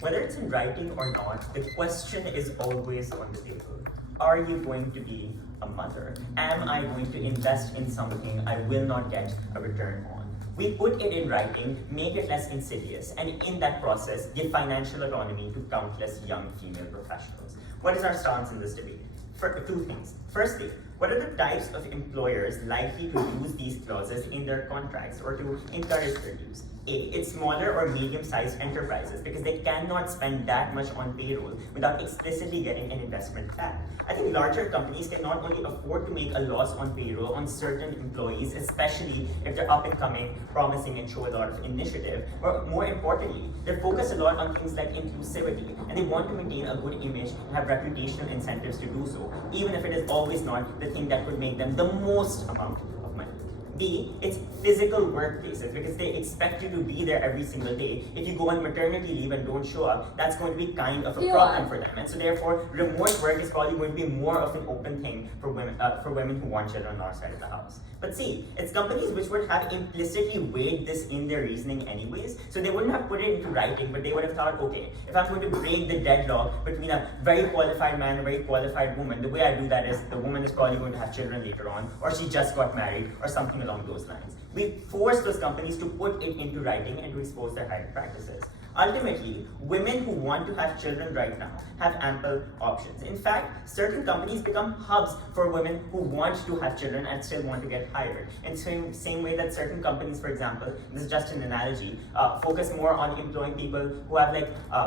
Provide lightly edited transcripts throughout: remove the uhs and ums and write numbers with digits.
Whether it's in writing or not, the question is always on the table. Are you going to be a mother? Am I going to invest in something I will not get a return on? We put it in writing, make it less insidious, and in that process, give financial autonomy to countless young female professionals. What is our stance in this debate? For two things. Firstly, what are the types of employers likely to use these clauses in their contracts or to encourage their use? A, it's smaller or medium-sized enterprises because they cannot spend that much on payroll without explicitly getting an investment back. I think larger companies can not only afford to make a loss on payroll on certain employees, especially if they're up and coming, promising and show a lot of initiative, or more importantly, they're focused a lot on things like inclusivity and they want to maintain a good image and have reputational incentives to do so, even if it is always not the thing that could make them the most amount of money. B, it's physical workplaces because they expect you to be there every single day. If you go on maternity leave and don't show up, that's going to be kind of a problem for them. And so therefore, remote work is probably going to be more of an open thing for women who want children on our side of the house. But see, it's companies which would have implicitly weighed this in their reasoning anyways, so they wouldn't have put it into writing, but they would have thought, okay, if I'm going to break the deadlock between a very qualified man and a very qualified woman, the way I do that is the woman is probably going to have children later on, or she just got married, or something along those lines. We force those companies to put it into writing and to expose their hiring practices. Ultimately, women who want to have children right now have ample options. In fact, certain companies become hubs for women who want to have children and still want to get hired. In the same way that certain companies, for example, this is just an analogy, focus more on employing people who have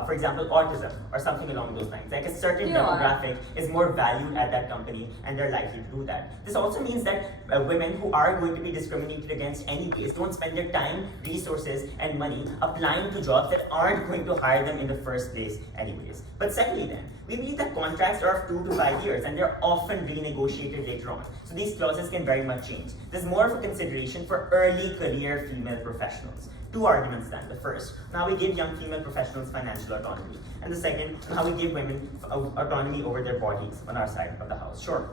for example, autism or something along those lines. Like a certain demographic is more valued at that company and they're likely to do that. This also means that women who are going to be discriminated against anyways don't spend their time, resources, and money applying to jobs that aren't going to hire them in the first place anyways. But secondly then, we believe that contracts are of 2 to 5 years and they're often renegotiated later on. So these clauses can very much change. There's more of a consideration for early career female professionals. Two arguments then. The first, on how we give young female professionals financial autonomy. And the second, on how we give women autonomy over their bodies on our side of the house. Sure.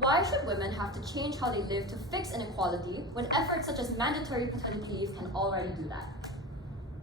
Why should women have to change how they live to fix inequality when efforts such as mandatory paternity leave can already do that?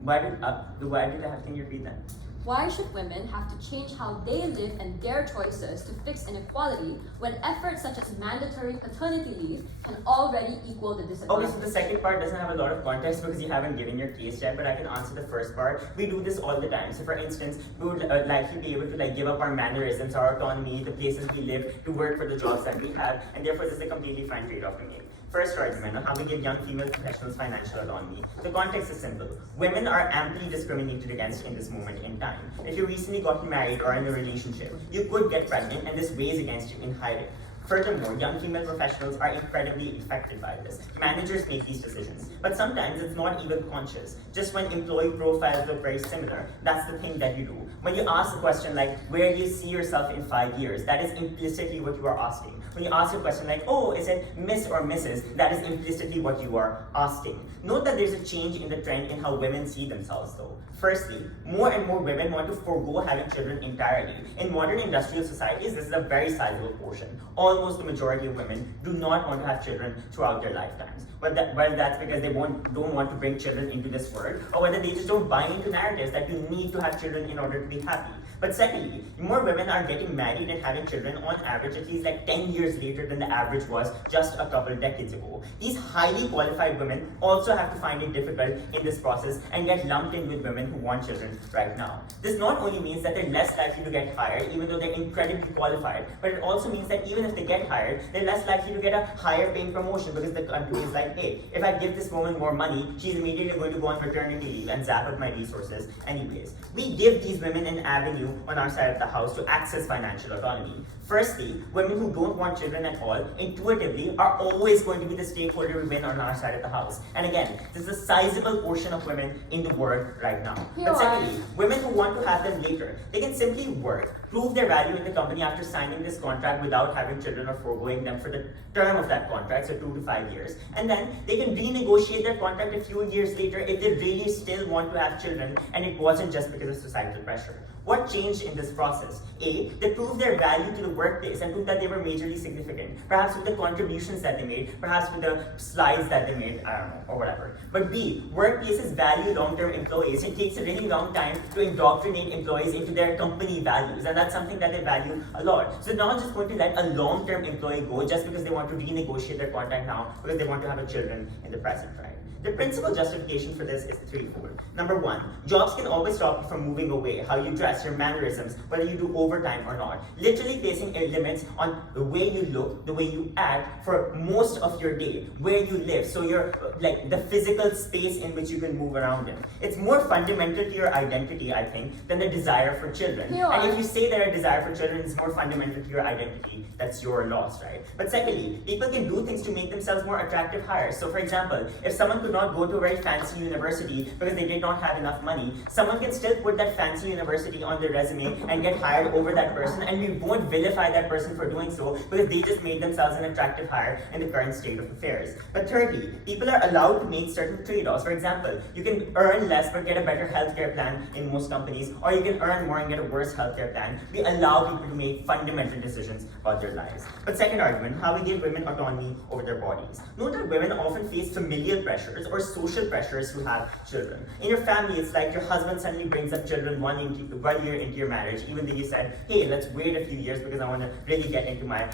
Why did I have to repeat that? Why should women have to change how they live and their choices to fix inequality when efforts such as mandatory paternity leave can already equal the disadvantage? Okay, so the second part doesn't have a lot of context because you haven't given your case yet, but I can answer the first part. We do this all the time. So for instance, we would likely be able to give up our mannerisms, our autonomy, the places we live to work for the jobs that we have, and therefore this is a completely fine trade-off to make. First argument on how we give young female professionals financial autonomy. The context is simple. Women are amply discriminated against in this moment in time. If you recently got married or in a relationship, you could get pregnant and this weighs against you in hiring. Furthermore, young female professionals are incredibly affected by this. Managers make these decisions, but sometimes it's not even conscious. Just when employee profiles look very similar, that's the thing that you do. When you ask a question like, where do you see yourself in 5 years? That is implicitly what you are asking. When you ask a question like, oh, is it Miss or Mrs.? That is implicitly what you are asking. Note that there's a change in the trend in how women see themselves though. Firstly, more and more women want to forgo having children entirely. In modern industrial societies, this is a very sizable portion. Almost the majority of women do not want to have children throughout their lifetimes. Whether that's because they don't want to bring children into this world, or whether they just don't buy into narratives that you need to have children in order to be happy. But secondly, more women are getting married and having children on average at least 10 years later than the average was just a couple decades ago. These highly qualified women also have to find it difficult in this process and get lumped in with women who want children right now. This not only means that they're less likely to get hired even though they're incredibly qualified, but it also means that even if they get hired, they're less likely to get a higher paying promotion because the company is like, hey, if I give this woman more money, she's immediately going to go on maternity leave and zap up my resources anyways. We give these women an avenue on our side of the house to access financial autonomy. Firstly, women who don't want children at all intuitively are always going to be the stakeholder we win on our side of the house. And again, this is a sizable portion of women in the world right now. But secondly, women who want to have them later, they can simply work, prove their value in the company after signing this contract without having children or foregoing them for the term of that contract, so 2 to 5 years. And then they can renegotiate their contract a few years later if they really still want to have children and it wasn't just because of societal pressure. What changed in this process? A, they proved their value to the workplace and proved that they were majorly significant, perhaps with the contributions that they made, perhaps with the slides that they made, I don't know, or whatever. But B, workplaces value long-term employees. It takes a really long time to indoctrinate employees into their company values, and that's something that they value a lot. So they're not just going to let a long-term employee go just because they want to renegotiate their contract now because they want to have a children in the present, right? The principal justification for this is threefold. Number one, jobs can always stop you from moving away, how you dress, your mannerisms, whether you do overtime or not. Literally placing limits on the way you look, the way you act for most of your day, where you live, so you're like the physical space in which you can move around in. It's more fundamental to your identity, I think, than the desire for children. And if you say that a desire for children is more fundamental to your identity, that's your loss, right? But secondly, people can do things to make themselves more attractive hires. So for example, if someone could not go to a very fancy university because they did not have enough money, someone can still put that fancy university on their resume and get hired over that person, and we won't vilify that person for doing so because they just made themselves an attractive hire in the current state of affairs. But thirdly, people are allowed to make certain trade-offs. For example, you can earn less but get a better healthcare plan in most companies, or you can earn more and get a worse healthcare plan. We allow people to make fundamental decisions about their lives. But second argument, how we give women autonomy over their bodies. Note that women often face familial pressures or social pressures to have children. In your family, it's like your husband suddenly brings up children 1 year into your marriage, even though you said, hey, let's wait a few years because I want to really get into my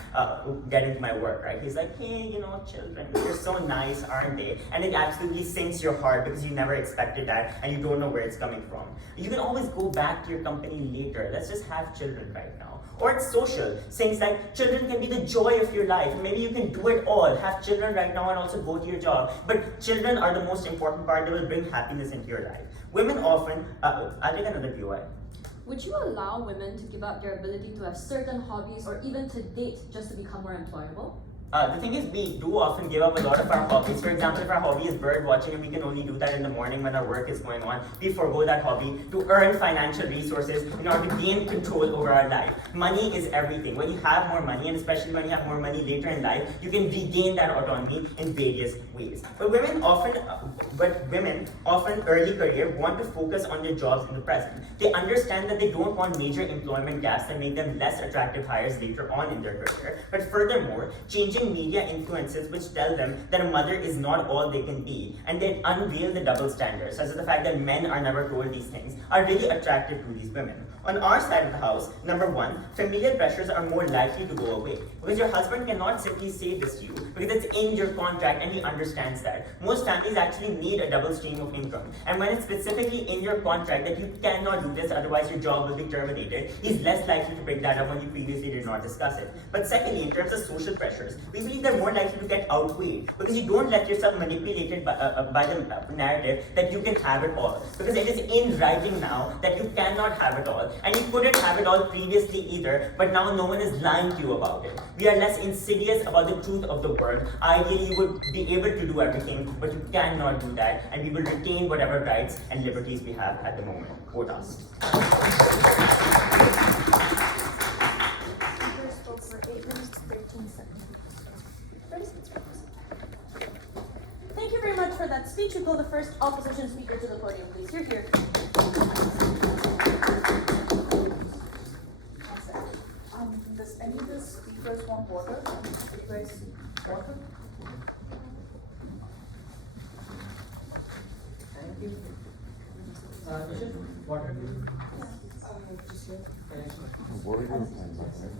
work, right? He's like, hey, you know, children, they're so nice, aren't they? And it absolutely sinks your heart because you never expected that and you don't know where it's coming from. You can always go back to your company later. Let's just have children right now. Or it's social. Things like children can be the joy of your life. Maybe you can do it all. Have children right now and also go to your job. But children are the most important part. They will bring happiness into your life. Women often, I'll take another POI. Would you allow women to give up their ability to have certain hobbies or even to date just to become more employable? The thing is, we do often give up a lot of our hobbies. For example, if our hobby is bird watching and we can only do that in the morning when our work is going on, we forego that hobby to earn financial resources in order to gain control over our life. Money is everything. When you have more money, and especially when you have more money later in life, you can regain that autonomy in various ways. But women often early career want to focus on their jobs in the present. They understand that they don't want major employment gaps that make them less attractive hires later on in their career. But furthermore, changing media influences which tell them that a mother is not all they can be, and they unveil the double standards, such as the fact that men are never told these things, are really attractive to these women. On our side of the house, number one, familial pressures are more likely to go away because your husband cannot simply say this to you because it's in your contract and he understands that. Most families actually need a double stream of income, and when it's specifically in your contract that you cannot do this, otherwise your job will be terminated, he's less likely to bring that up when you previously did not discuss it. But secondly, in terms of social pressures, we believe they're more likely to get outweighed because you don't let yourself manipulated by the narrative that you can have it all, because it is in writing now that you cannot have it all, and you couldn't have it all previously either, but now no one is lying to you about it. We are less insidious about the truth of the world. Ideally, you would be able to do everything, but you cannot do that, and we will retain whatever rights and liberties we have at the moment. Vote us. Thank you very much for that speech. We call the first opposition speaker to the podium, please. Here. Does any of the speakers want water? You guys water? Thank you. Water? Just here. Where are your plans?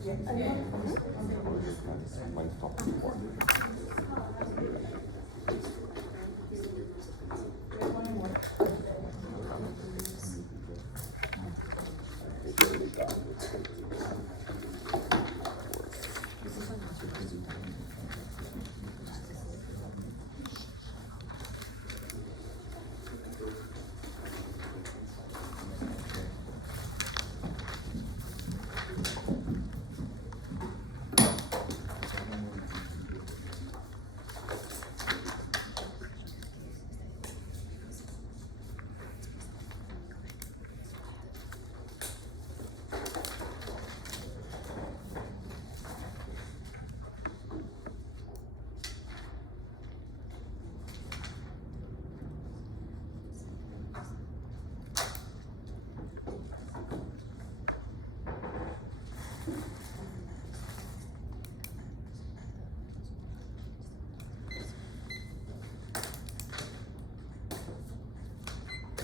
Yeah. Where are your plans? My top report.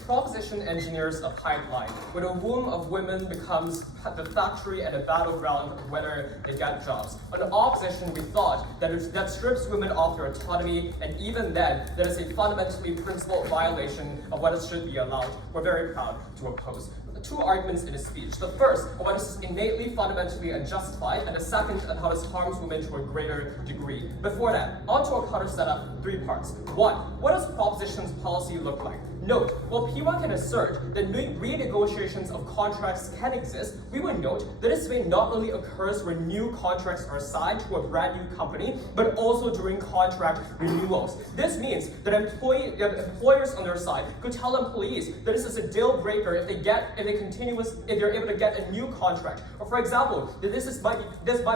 proposition engineers a pipeline where the womb of women becomes the factory and the battleground of whether they get jobs. On the opposition, we thought that strips women of their autonomy, and even then, that is a fundamentally principled violation of what should be allowed. We're very proud to oppose. Two arguments in his speech. The first, on what is innately, fundamentally unjustified, and the second, on how this harms women to a greater degree. Before that, onto a cutter setup, 3 parts. 1. What does proposition's policy look like? Note, while P1 can assert that renegotiations of contracts can exist, we would note that this may not only occurs when new contracts are signed to a brand new company, but also during contract renewals. This means that employers on their side could tell employees that this is a deal breaker if they're able to get a new contract. Or for example, that this might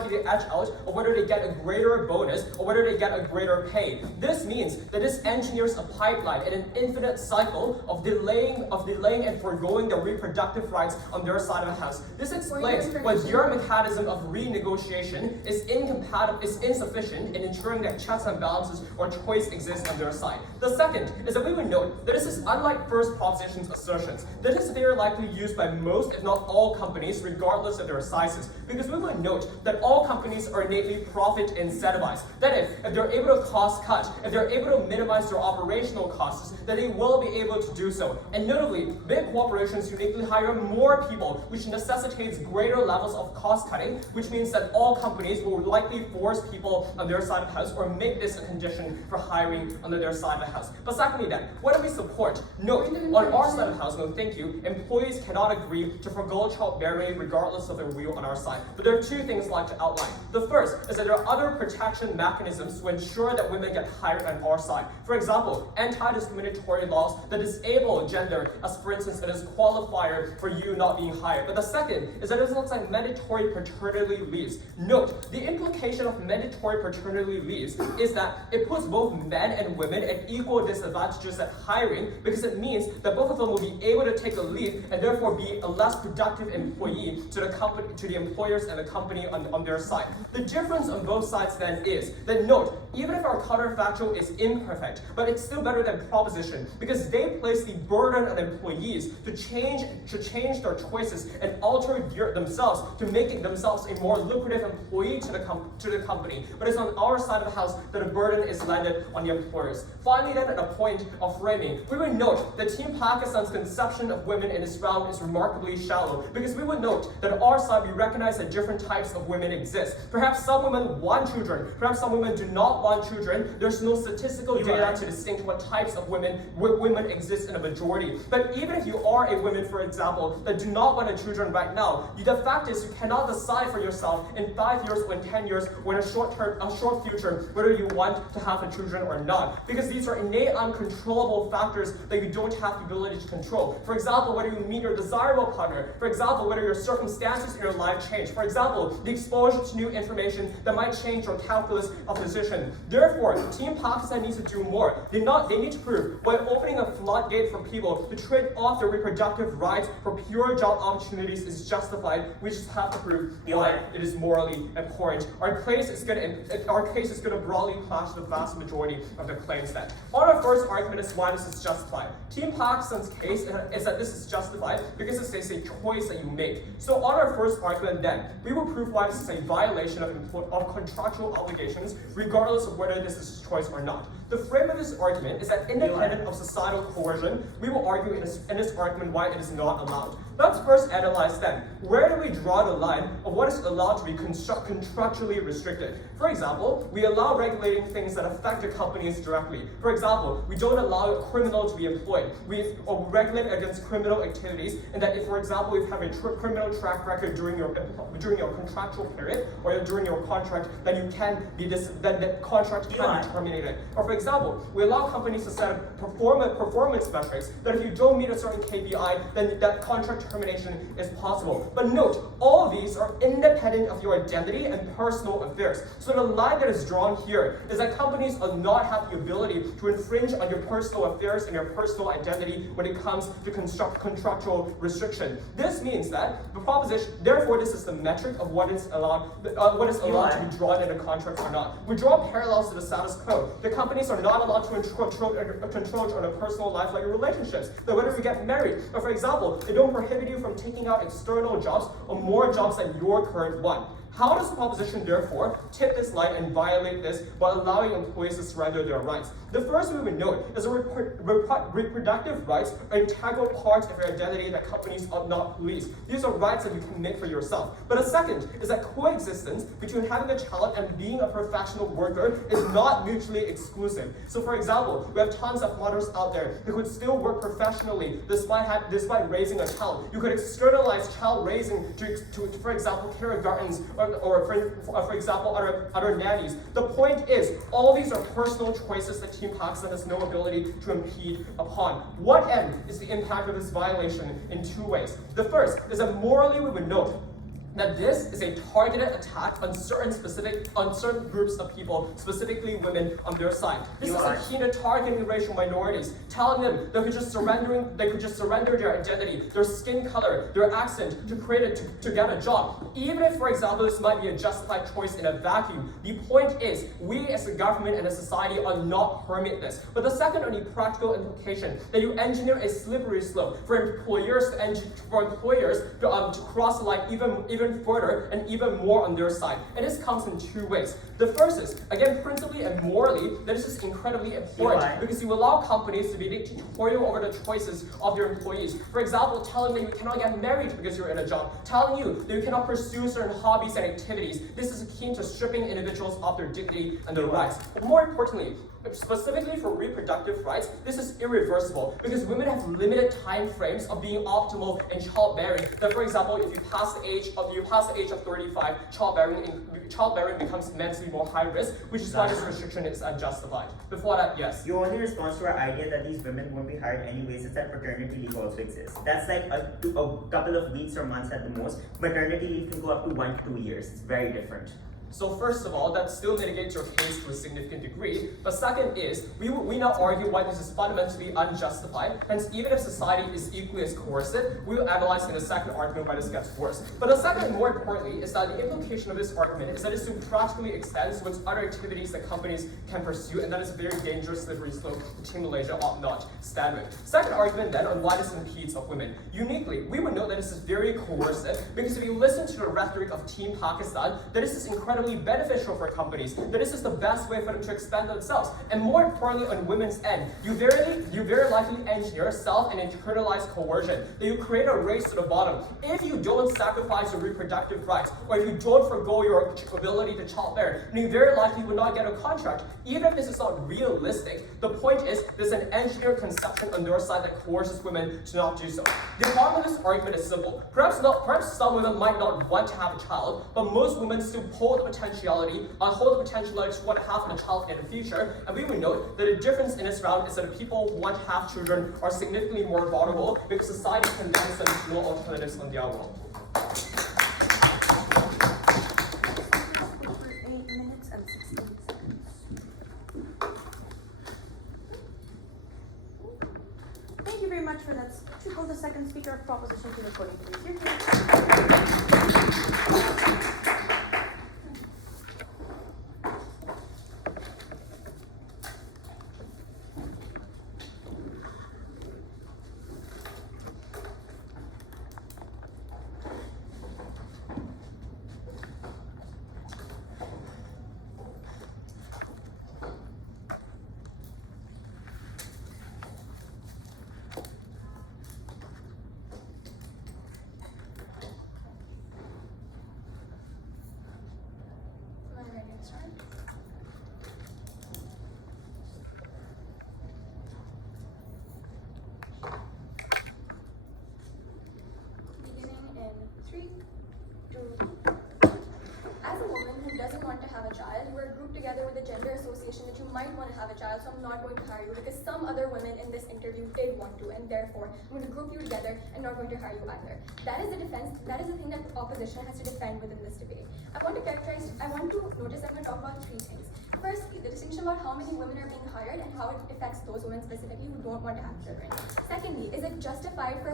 be the edge out of whether they get a greater bonus or whether they get a greater pay. This means that this engineers a pipeline and an infinite cycle of delaying and foregoing their reproductive rights on their side of the house. This explains why their mechanism of renegotiation is insufficient in ensuring that checks and balances or choice exists on their side. The second is that we would note that this is unlike first proposition's assertions. That is very likely used by most, if not all, companies, regardless of their sizes. Because we would note that all companies are innately profit incentivized. That if they're able to cost cut, if they're able to minimize their operational costs, then they will be able to do so. And notably, big corporations uniquely hire more people, which necessitates greater levels of cost cutting, which means that all companies will likely force people on their side of the house or make this a condition for hiring on their side of the house. But secondly then, what do we support? Note, on our side of the house, no thank you, employees cannot agree to forgo childbearing regardless of their will on our side. But there are 2 things I'd like to outline. The first is that there are other protection mechanisms to ensure that women get hired on our side. For example, anti-discriminatory laws that disable gender, as for instance, it is qualifier for you not being hired. But the second is that it looks like mandatory paternity leaves. Note, the implication of mandatory paternity leaves is that it puts both men and women at equal disadvantages at hiring, because it means that both of them will be able to take a leave and therefore be a less productive employee to the company, to the employers and the company on their side. The difference on both sides then is that note, even if our counterfactual is imperfect, but it's still better than proposition, because they place the burden on employees to change their choices and alter themselves to make themselves a more lucrative employee to the company. But it's on our side of the house that the burden is landed on the employers. Finally then, at a point of framing, we would note that Team Pakistan's conception of women in this round is remarkably shallow, because we would note that on our side we recognize that different types of women exist. Perhaps some women want children, perhaps some women do not want children. There's no statistical data to distinct what types of women exist in a majority. But even if you are a woman, for example, that do not want a children right now, the fact is you cannot decide for yourself in 5 years or in 10 years or in a short future whether you want to have a children or not. Because these are innate uncontrollable factors that you don't have the ability to control. For example, whether you meet your desirable partner. For example, whether your circumstances in your life change. For example, the exposure to new information that might change your calculus of decision. Therefore, Team Pakistan needs to do more. They need to prove by opening a floodgate for people to trade off their reproductive rights for pure job opportunities is justified. We just have to prove why it is morally abhorrent. Our case is going to broadly clash the vast majority of the claims then. On our first argument is why this is justified. Team Pakistan's case is that this is justified because this is a choice that you make. So on our first argument then, we will prove why this is a violation of contractual obligations, regardless of whether this is a choice or not. The frame of this argument is that independent of societal coercion, we will argue in this argument why it is not allowed. Let's first analyze then, where do we draw the line of what is allowed to be contractually restricted? For example, we allow regulating things that affect the companies directly. For example, we don't allow a criminal to be employed. We regulate against criminal activities, and that if, for example, you have a criminal track record during your contractual period or during your contract, then the contract can be terminated. Or for example, we allow companies to set up performance metrics that if you don't meet a certain KPI, then that contract termination is possible. But note, all of these are independent of your identity and personal affairs. So the line that is drawn here is that companies will not have the ability to infringe on your personal affairs and your personal identity when it comes to contractual restriction. This means that the proposition, therefore, this is the metric of what is allowed to be drawn in a contract or not. We draw parallels to the status quo. The companies are not allowed to control on a personal life like your relationships. So whether you get married, or for example, they don't prohibit you from taking out external jobs or more jobs than your current one. How does the proposition, therefore, tip this line and violate this while allowing employees to surrender their rights? The first we would note is that reproductive rights are an integral part of your identity that companies ought not police. These are rights that you can make for yourself. But a second is that coexistence between having a child and being a professional worker is not mutually exclusive. So for example, we have tons of mothers out there who could still work professionally despite raising a child. You could externalize child raising to for example, kindergartens or for example, other nannies. The point is, all these are personal choices that Team Pakistan has no ability to impede upon. What end is the impact of this violation in two ways? The first is that morally we would note that this is a targeted attack on certain groups of people, specifically women on their side. This is akin to targeting racial minorities, telling them they could just surrender their identity, their skin color, their accent to get a job. Even if, for example, this might be a justified choice in a vacuum, the point is we as a government and a society are not permit this. But the second only practical implication that you engineer a slippery slope for employers to cross the line even further and even more on their side. And this comes in two ways. The first is, again, principally and morally, that this is incredibly important because you allow companies to be dictatorial over the choices of their employees. For example, telling them you cannot get married because you're in a job, telling you that you cannot pursue certain hobbies and activities. This is akin to stripping individuals of their dignity and their rights. But more importantly, specifically for reproductive rights, this is irreversible because women have limited time frames of being optimal in childbearing. That, for example, if you pass the age of 35, childbearing becomes immensely more high risk, which is why this restriction is unjustified. Before that, yes. Your only response to our idea that these women won't be hired anyways is that paternity leave also exists. That's like a couple of weeks or months at the most. Maternity leave can go up to 1 to 2 years. It's very different. So first of all, that still mitigates your case to a significant degree. But second is, we now argue why this is fundamentally unjustified. Hence, even if society is equally as coercive, we will analyze in the second argument why this gets worse. But the second, more importantly, is that the implication of this argument is that it practically extends towards other activities that companies can pursue, and that is a very dangerous slippery slope that Team Malaysia ought not stand with. Second argument then on why this impedes of women. Uniquely, we would note that this is very coercive because if you listen to the rhetoric of Team Pakistan, that this is incredibly beneficial for companies, that this is the best way for them to expand themselves. And more importantly, on women's end, you very likely engineer self and internalized coercion, that you create a race to the bottom. If you don't sacrifice your reproductive rights, or if you don't forgo your ability to childbear, then you very likely will not get a contract. Even if this is not realistic, the point is there's an engineered conception on their side that coerces women to not do so. The harm of this argument is simple. Perhaps some women might not want to have a child, but most women still hold the potentiality to want to have a child in the future. And we would note that the difference in this round is that the people who want to have children are significantly more vulnerable because society condemns them to no alternatives on their world. 8 minutes and 16 seconds. Thank you very much for that. To call the second speaker of proposition to the podium, please. As a woman who doesn't want to have a child, we're grouped together with a the gender association that you might want to have a child, so I'm not going to hire you because some other women in this interview did want to, and therefore I'm going to group you together and not going to hire you either. That is the defense, that is the thing that the opposition has to defend within this debate. I want to notice, I'm going to talk about three things. Firstly, the distinction about how many women are being hired and how it affects those women specifically who don't want to have children. Secondly, is it justified for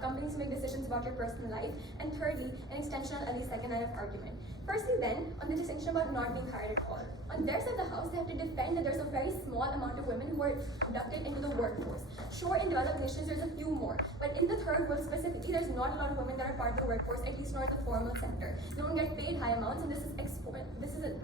companies to make decisions about your personal life? And thirdly, an extension on Ali's second line of argument. Firstly then, on the distinction about not being hired at all. On their side of the house, they have to defend that there's a very small amount of women who are inducted into the workforce. Sure, in developed nations there's a few more, but in the third world specifically, there's not a lot of women that are part of the workforce, at least not in the formal sector. They don't get paid high amounts, and this is an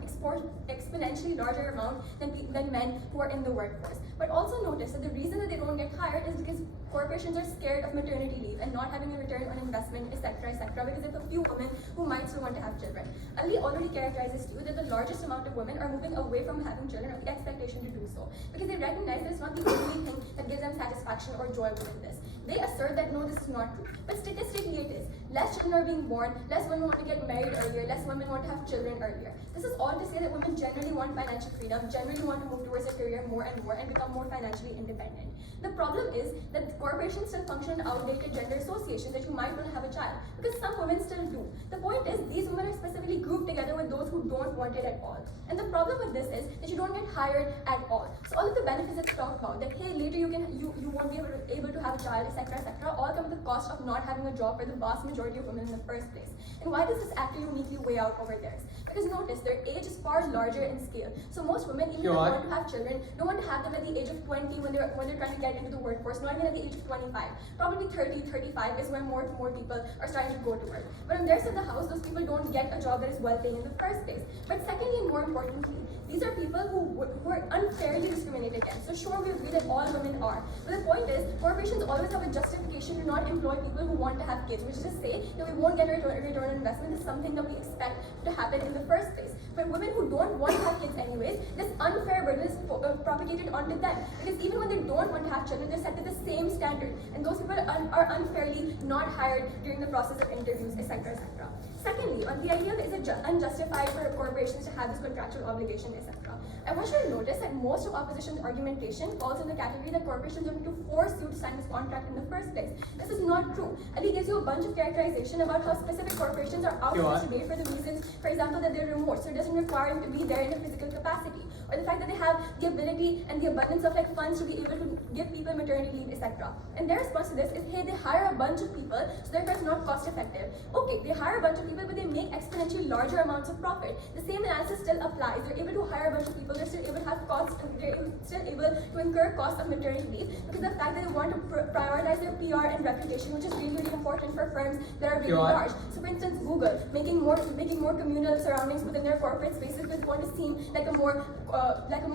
exponentially larger amount than men who are in the workforce. But also notice that the reason that they don't get hired is because corporations are scared of maternity leave and not having a return on investment, etc., because there's a few women who might still want to have children. Ali already characterizes to you that the largest amount of women are moving away from having children or the expectation to do so, because they recognize that it's not the only thing that gives them satisfaction or joy within this. They assert that no, this is not true, but statistically it is. Less children are being born, less women want to get married earlier, less women want to have children earlier. This is all to say that women generally want financial freedom, generally want to move towards a career more and more and become more financially independent. The problem is that corporations still function in outdated gender associations that you might want to have a child, because some women still do. The point is, these women are specifically grouped together with those who don't want it at all. And the problem with this is that you don't get hired at all. So all of the benefits that we talked about, that hey, later you won't be able to have a child, etc., all come at the cost of not having a job for the vast majority of women in the first place. And why does this actually uniquely weigh out over theirs? Because notice, their age is far larger in scale. So most women, even if they want to have children, don't want to have them at the age of 20 when they're trying to get into the workforce, not even at the age of 25. Probably 30, 35 is when more people are starting to go to work. But on their side of the house, those people don't get a job that is well paying in the first place. But secondly, and more importantly, these are people who are unfairly discriminated against. So sure, we agree that all women are. But the point is, corporations always have a justification to not employ people who want to have kids, which is to say that we won't get a return on investment. Is something that we expect to happen in the first place. But women who don't want to have kids anyways, this unfair burden is propagated onto them. Because even when they don't want to have children, they're set to the same standard. And those people are unfairly not hired during the process of interviews, etc., etc. Secondly, on the idea that is it unjustified for corporations to have this contractual obligation, etc., I want you to notice that most of opposition's argumentation falls in the category that corporations are going to force you to sign this contract in the first place. This is not true. Ali gives you a bunch of characterization about how specific corporations are out of this debate for the reasons, for example, that they're remote, so it doesn't require you to be there in a physical capacity, or the fact that they have the ability and the abundance of funds to be able to give people maternity leave, etc. And their response to this is, hey, they hire a bunch of people, so therefore it's not cost effective. Okay, they hire a bunch of people, but they make exponentially larger amounts of profit. The same analysis still applies. They're able to hire a bunch of people, they're still able to have costs, and they're still able to incur costs of maternity leave, because the fact that they want to prioritize their PR and reputation, which is really, really important for firms that are really large. So for instance, Google, making more communal surroundings within their corporate spaces because they want to seem like a more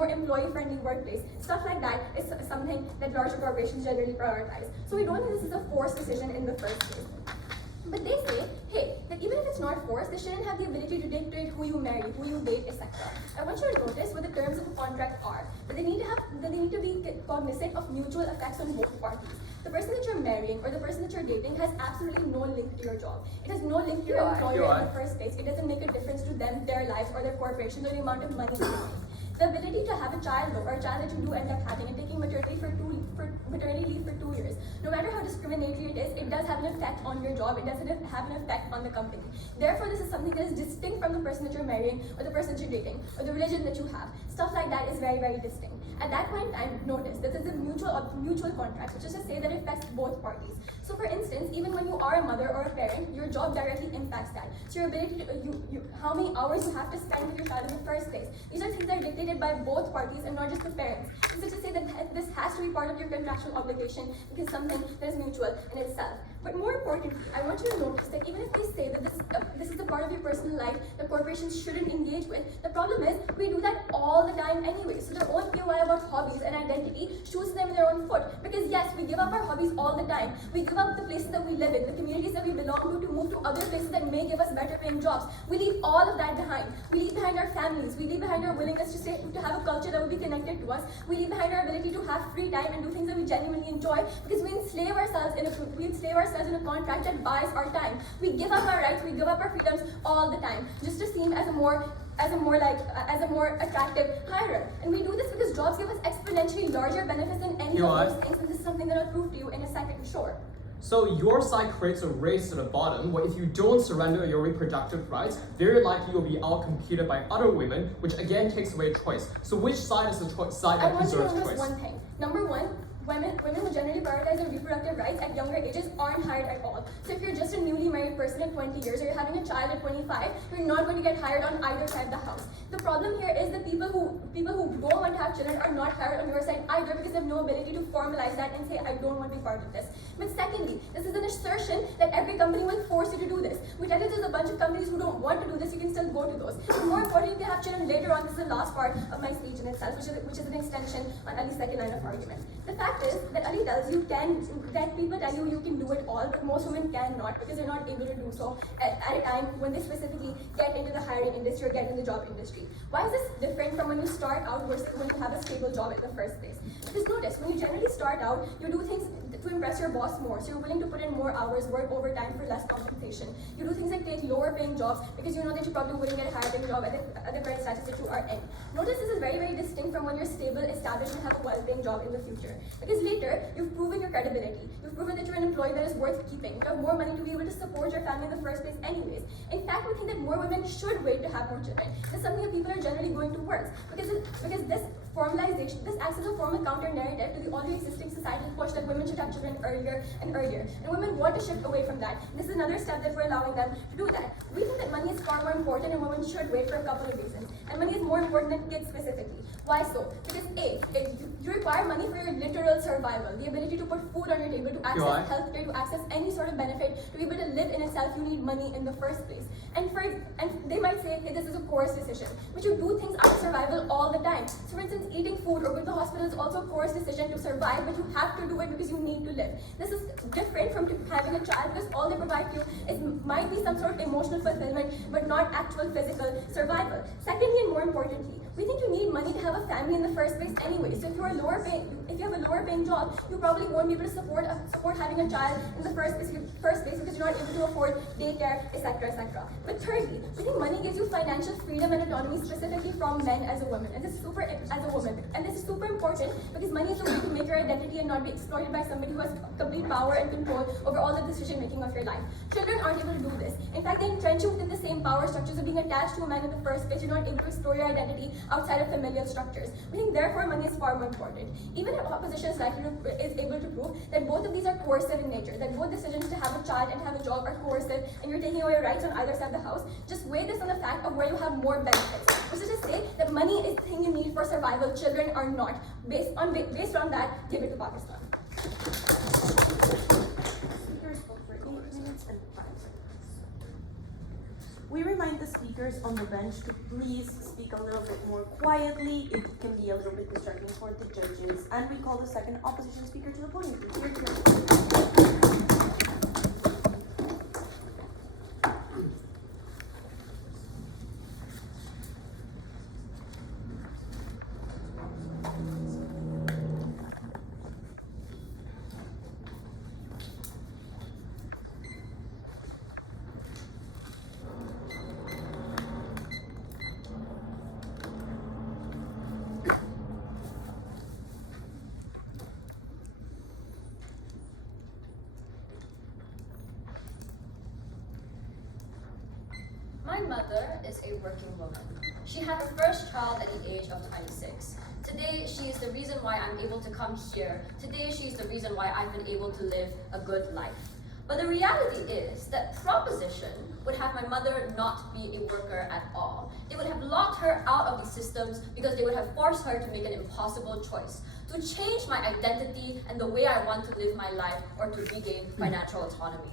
employee-friendly workplace. Stuff like that is something that larger corporations generally prioritize. So we don't think this is a forced decision in the first place. But they say, hey, that even if it's not forced, they shouldn't have the ability to dictate who you marry, who you date, etc. I want you to notice what the terms of a contract are, but they need to be cognizant of mutual effects on both parties. The person that you're marrying or the person that you're dating has absolutely no link to your job. It has no link to your employer in the first place. It doesn't make a difference to them, their lives, or their corporation, or the amount of money they make. The ability to have a child, though, or a child that you do end up having and taking maternity leave for 2 years, no matter how discriminatory it is, it does have an effect on your job. It doesn't have an effect on the company. Therefore, this is something that is distinct from the person that you're marrying, or the person that you're dating, or the religion that you have. Stuff like that is very, very distinct. At that point in time, notice that there's a mutual contract, which is to say that it affects both parties. So for instance, even when you are a mother or a parent, your job directly impacts that. So your ability to, how many hours you have to spend with your child in the first place. These are things that are dictated by both parties and not just the parents. This is to say that this has to be part of your contractual obligation because something that is mutual in itself. But more importantly, I want you to notice that even if they say that this is a part of your personal life that corporations shouldn't engage with, the problem is we do that all the time anyway. So their own POI about hobbies and identity shoots them in their own foot. Because yes, we give up our hobbies all the time. We give up the places that we live in, the communities that we belong to move to other places that may give us better paying jobs. We leave all of that behind. We leave behind our families. We leave behind our willingness to have a culture that will be connected to us. We leave behind our ability to have free time and do things that we genuinely enjoy because we enslave ourselves in a contract that buys our time. We give up our rights, we give up our freedoms all the time just to seem as a more as a more attractive hirer. And we do this because jobs give us exponentially larger benefits than any You of are. those things, and this is something that I'll prove to you in a second, sure. So your side creates a race to the bottom where if you don't surrender your reproductive rights, very likely you'll be outcompeted by other women, which again takes away choice. So which side is the side I that want you to preserves notice choice? one thing. Number one, women who generally prioritize their reproductive rights at younger ages aren't hired at all. So if you're just a newly married person at 20 years or you're having a child at 25, you're not going to get hired on either side of the house. The problem here is that people who don't want to have children are not hired on your side either because they have no ability to formalize that and say, I don't want to be part of this. But secondly, this is an assertion that every company will force you to do this. We tell you there's a bunch of companies who don't want to do this, you can still go to those. And more importantly, you can have children later on. This is the last part of my speech in itself, which is an extension on Ali's second line of argument. The fact is that Ali tells you that people tell you you can do it all, but most women cannot because they're not able to do so at a time when they specifically get into the hiring industry or get in the job industry. Why is this different from when you start out versus when you have a stable job in the first place? Because notice, when you generally start out, you do things to impress your boss more, so you're willing to put in more hours, work overtime for less compensation. You do things like take lower paying jobs because you know that you probably wouldn't get a higher paying job at the current status that you are in. Notice this is very, very distinct from when you're stable, established, and have a well-paying job in the future. Because later, you've proven your credibility. You've proven that you're an employee that is worth keeping. You have more money to be able to support your family in the first place anyways. In fact, we think that more women should wait to have more children. This is something that people are generally going towards because this formalization, this acts as a formal counter-narrative to the already existing societal push that women should have children earlier and earlier. And women want to shift away from that. This is another step that we're allowing them to do that. We think that money is far more important and women should wait for a couple of reasons. And money is more important than kids specifically. Why so? Because A, you require money for your literal survival, the ability to put food on your table, to access healthcare, to access any sort of benefit, to be able to live in itself, you need money in the first place. And they might say, hey, this is a coerced decision, but you do things out of survival all the time. So for instance, eating food or going to the hospital is also a coerced decision to survive, but you have to do it because you need to live. This is different from having a child because all they provide to you might be some sort of emotional fulfillment, but not actual physical survival. Secondly, and more importantly, we think you need money to have a family in the first place anyway. So if you have a lower paying job, you probably won't be able to support having a child in the first place because you're not able to afford daycare, etc., etc. But thirdly, we think money gives you financial freedom and autonomy specifically from men as a woman, and this is super important because money is a way to make your identity and not be exploited by somebody who has complete power and control over all the decision making of your life. Children aren't able to do this. In fact, they entrench you within the same power structures of being attached to a man in the first place. You're not able to explore your identity outside of familial structures. We think therefore money is far more important. Even if opposition is able to prove that both of these are coercive in nature, that both decisions to have a child and have a job are coercive and you're taking away rights on either side of the house, just weigh this on the fact of where you have more benefits. Which is to say that money is the thing you need for survival, children are not. Based on that, give it to Pakistan. Speakers spoke for 8 minutes and 5 seconds. We remind the speakers on the bench to please speak a little bit more quietly. It can be a little bit distracting for the judges. And we call the second opposition speaker to the podium. My mother is a working woman. She had her first child at the age of 26. Today, she is the reason why I'm able to come here. Today, she is the reason why I've been able to live a good life. But the reality is that proposition would have my mother not be a worker at all. They would have locked her out of these systems because they would have forced her to make an impossible choice, to change my identity and the way I want to live my life or to regain financial autonomy.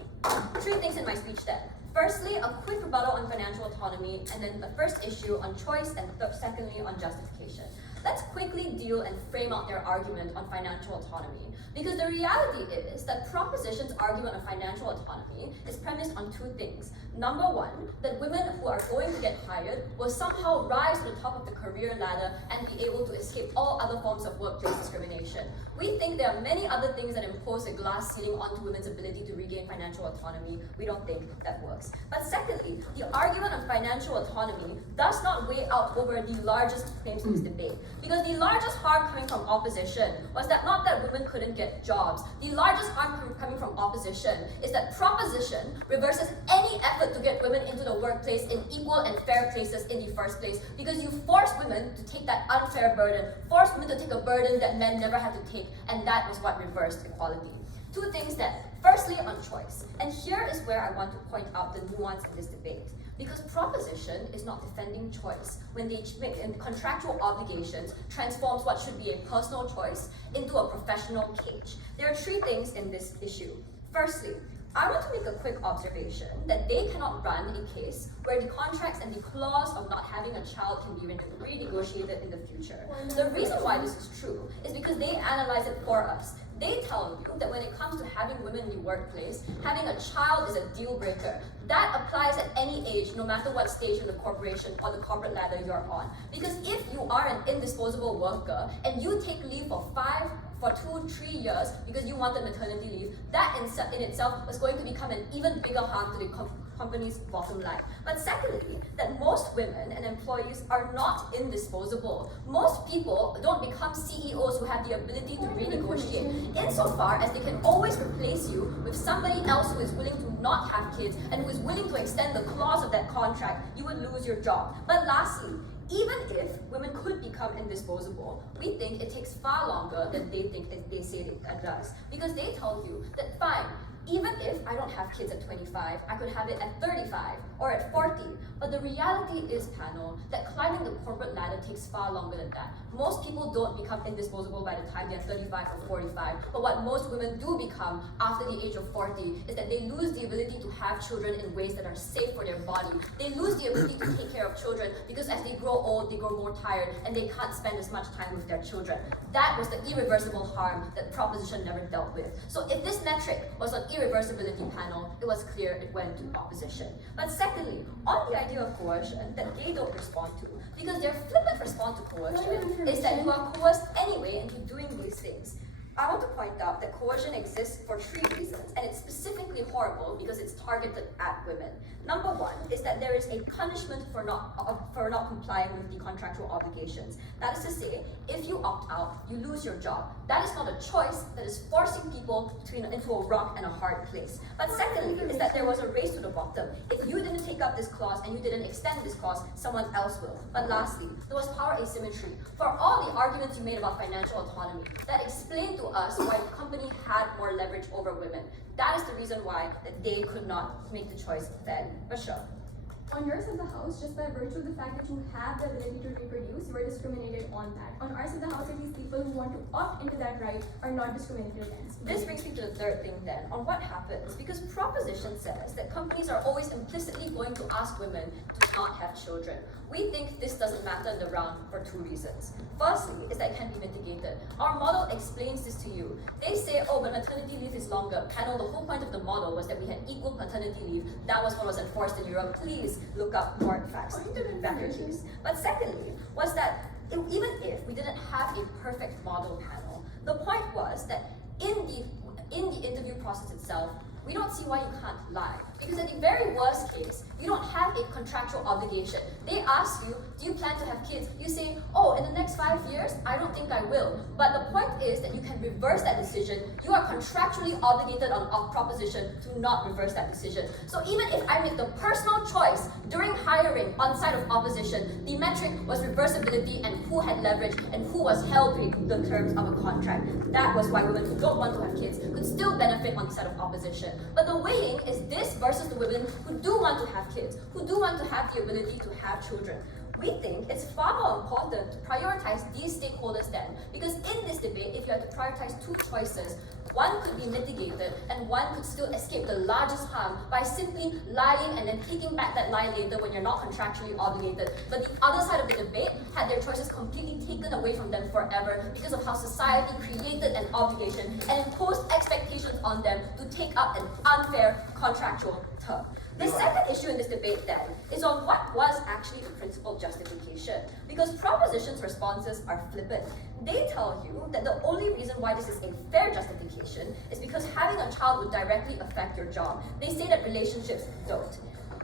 3 things in my speech then. Firstly, a quick rebuttal on financial autonomy, and then the first issue on choice, and secondly on justification. Let's quickly deal and frame out their argument on financial autonomy, because the reality is that proposition's argument on financial autonomy is premised on 2 things. Number 1, that women who are going to get hired will somehow rise to the top of the career career ladder and be able to escape all other forms of workplace discrimination. We think there are many other things that impose a glass ceiling onto women's ability to regain financial autonomy. We don't think that works. But secondly, the argument on financial autonomy does not weigh out over the largest claims in this debate. Because the largest harm coming from opposition was that not that women couldn't get jobs. The largest harm coming from opposition is that proposition reverses any effort to get women into the workplace in equal and fair places in the first place, because you force women to take that unfair burden, force women to take a burden that men never had to take, and that was what reversed equality. Two things then. Firstly, on choice. And here is where I want to point out the nuance in this debate. Because proposition is not defending choice when they make contractual obligations transforms what should be a personal choice into a professional cage. There are three things in this issue. Firstly, I want to make a quick observation that they cannot run a case where the contracts and the clause of not having a child can be renegotiated in the future. The reason why this is true is because they analyze it for us. They tell you that when it comes to having women in the workplace, having a child is a deal breaker. That applies at any age, no matter what stage of the corporation or the corporate ladder you're on. Because if you are an indisposable worker and you take leave for 2-3 years because you wanted maternity leave, that in itself was going to become an even bigger harm to the company's bottom line. But secondly, that most women and employees are not indisposable. Most people don't become CEOs who have the ability to renegotiate, insofar as they can always replace you with somebody else who is willing to not have kids and who is willing to extend the clause of that contract. You would lose your job. But lastly, even if women could become indisposable, we think it takes far longer than they say it does. Because they tell you that fine, even if I don't have kids at 25, I could have it at 35 or at 40. But the reality is, panel, that climbing the corporate ladder takes far longer than that. Most people don't become indisposable by the time they're 35 or 45. But what most women do become after the age of 40 is that they lose the ability to have children in ways that are safe for their body. They lose the ability to take care of children because as they grow old, they grow more tired and they can't spend as much time with their children. That was the irreversible harm that proposition never dealt with. So if this metric was an irreversibility panel, it was clear it went to opposition. But secondly, on the idea of coercion that they don't respond to, because their flippant response to coercion is that you are coerced anyway into doing these things. I want to point out that coercion exists for three reasons, and it's specifically horrible because it's targeted at women. Number one is that there is a punishment for not complying with the contractual obligations. That is to say, if you opt out, you lose your job. That is not a choice, that is forcing people into a rock and a hard place. But secondly is that there was a race to the bottom. If you didn't take up this clause and you didn't extend this clause, someone else will. But lastly, there was power asymmetry. For all the arguments you made about financial autonomy, that explained to us why the company had more leverage over women. That is the reason why that they could not make the choice then. Michelle. On your side of the house, just by virtue of the fact that you have the ability to reproduce, you are discriminated on that. On our side of the house, at least people who want to opt into that right are not discriminated against. This brings me to the third thing then, on what happens, because proposition says that companies are always implicitly going to ask women to not have children. We think this doesn't matter in the round for two reasons. Firstly, is that it can be mitigated. Our model explains this to you. They say, oh, but maternity leave is longer. Panel, the whole point of the model was that we had equal paternity leave. That was what was enforced in Europe. Please look up more facts to back your case. But secondly, was that even if we didn't have a perfect model panel, the point was that in the interview process itself, we don't see why you can't lie. Because in the very worst case, you don't have a contractual obligation. They ask you, do you plan to have kids? You say, oh, in the next 5 years, I don't think I will. But the point is that you can reverse that decision. You are contractually obligated on proposition to not reverse that decision. So even if I make the personal choice during hiring on side of opposition, the metric was reversibility and who had leverage and who was held to the terms of a contract. That was why women who don't want to have kids could still benefit on the side of opposition. But the weighing is this versus the women who do want to have kids, who do want to have the ability to have children. We think it's far more important to prioritize these stakeholders then, because in this debate, if you had to prioritize two choices, one could be mitigated and one could still escape the largest harm by simply lying and then taking back that lie later when you're not contractually obligated. But the other side of the debate had their choices completely taken away from them forever because of how society created an obligation and imposed expectations on them to take up an unfair contractual term. The second issue in this debate then is on what was actually the principal justification, because proposition's responses are flippant. They tell you that the only reason why this is a fair justification is because having a child would directly affect your job. They say that relationships don't.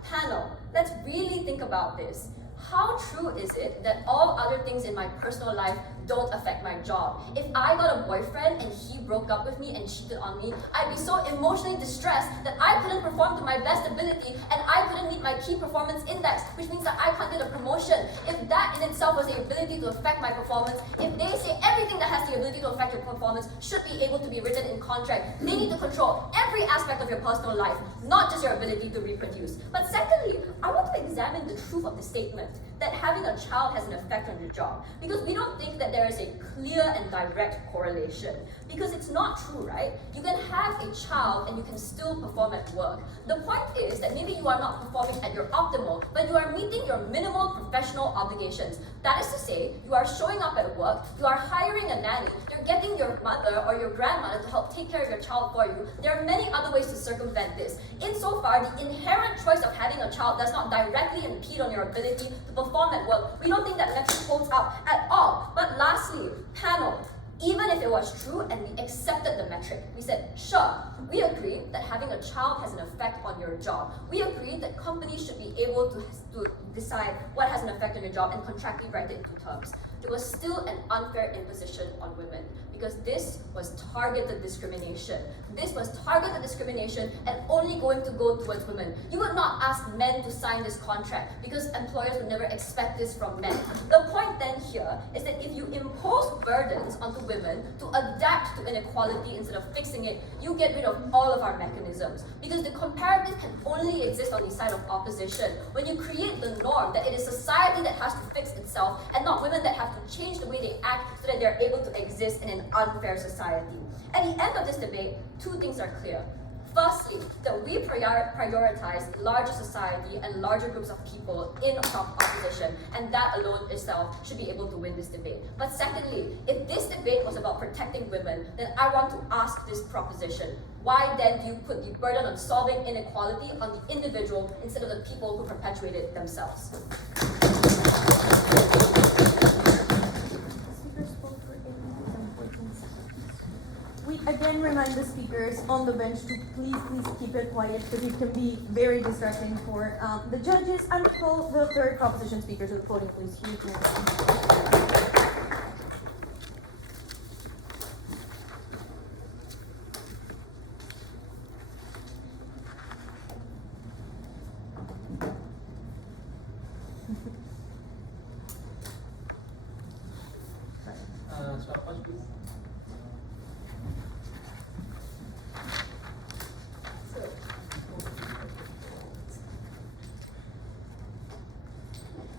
Panel, let's really think about this. How true is it that all other things in my personal life don't affect my job? If I got a boyfriend and he broke up with me and cheated on me, I'd be so emotionally distressed that I couldn't perform to my best ability and I couldn't meet my key performance index, which means that I can't get a promotion. If that in itself was the ability to affect my performance, if they say everything that has the ability to affect your performance should be able to be written in contract, they need to control every aspect of your personal life, not just your ability to reproduce. But secondly, I want to examine the truth of the statement that having a child has an effect on your job, because we don't think that there is a clear and direct correlation, because it's not true, right? You can have a child and you can still perform at work. The point is that maybe you are not performing at your optimal, but you are meeting your minimal professional obligations. That is to say, you are showing up at work, you are hiring a nanny, you're getting your mother or your grandmother to help take care of your child for you. There are many other ways to circumvent this. Insofar, the inherent choice of having a child does not directly impede on your ability to perform at work. We don't think that metric holds up at all. But lastly, panel, even if it was true and we accepted the metric, we said, sure, we agree that having a child has an effect on your job. We agree that companies should be able to decide what has an effect on your job and contractually write it into terms. It was still an unfair imposition on women because this was targeted discrimination. This was targeted discrimination and only going to go towards women. You would not ask men to sign this contract because employers would never expect this from men. The point then here is that if you impose burdens onto women to adapt to inequality instead of fixing it, you get rid of all of our mechanisms, because the comparative can only exist on the side of opposition. When you create the norm that it is society that has to fix itself and not women that have to change the way they act so that they're able to exist in an unfair society. At the end of this debate, two things are clear. Firstly, that we prioritize larger society and larger groups of people in opposition, and that alone itself should be able to win this debate. But secondly, if this debate was about protecting women, then I want to ask this proposition. Why then do you put the burden on solving inequality on the individual instead of the people who perpetuate it themselves? We again remind the speakers on the bench to please keep it quiet because it can be very distracting for the judges. And call the third proposition speaker to the podium, please.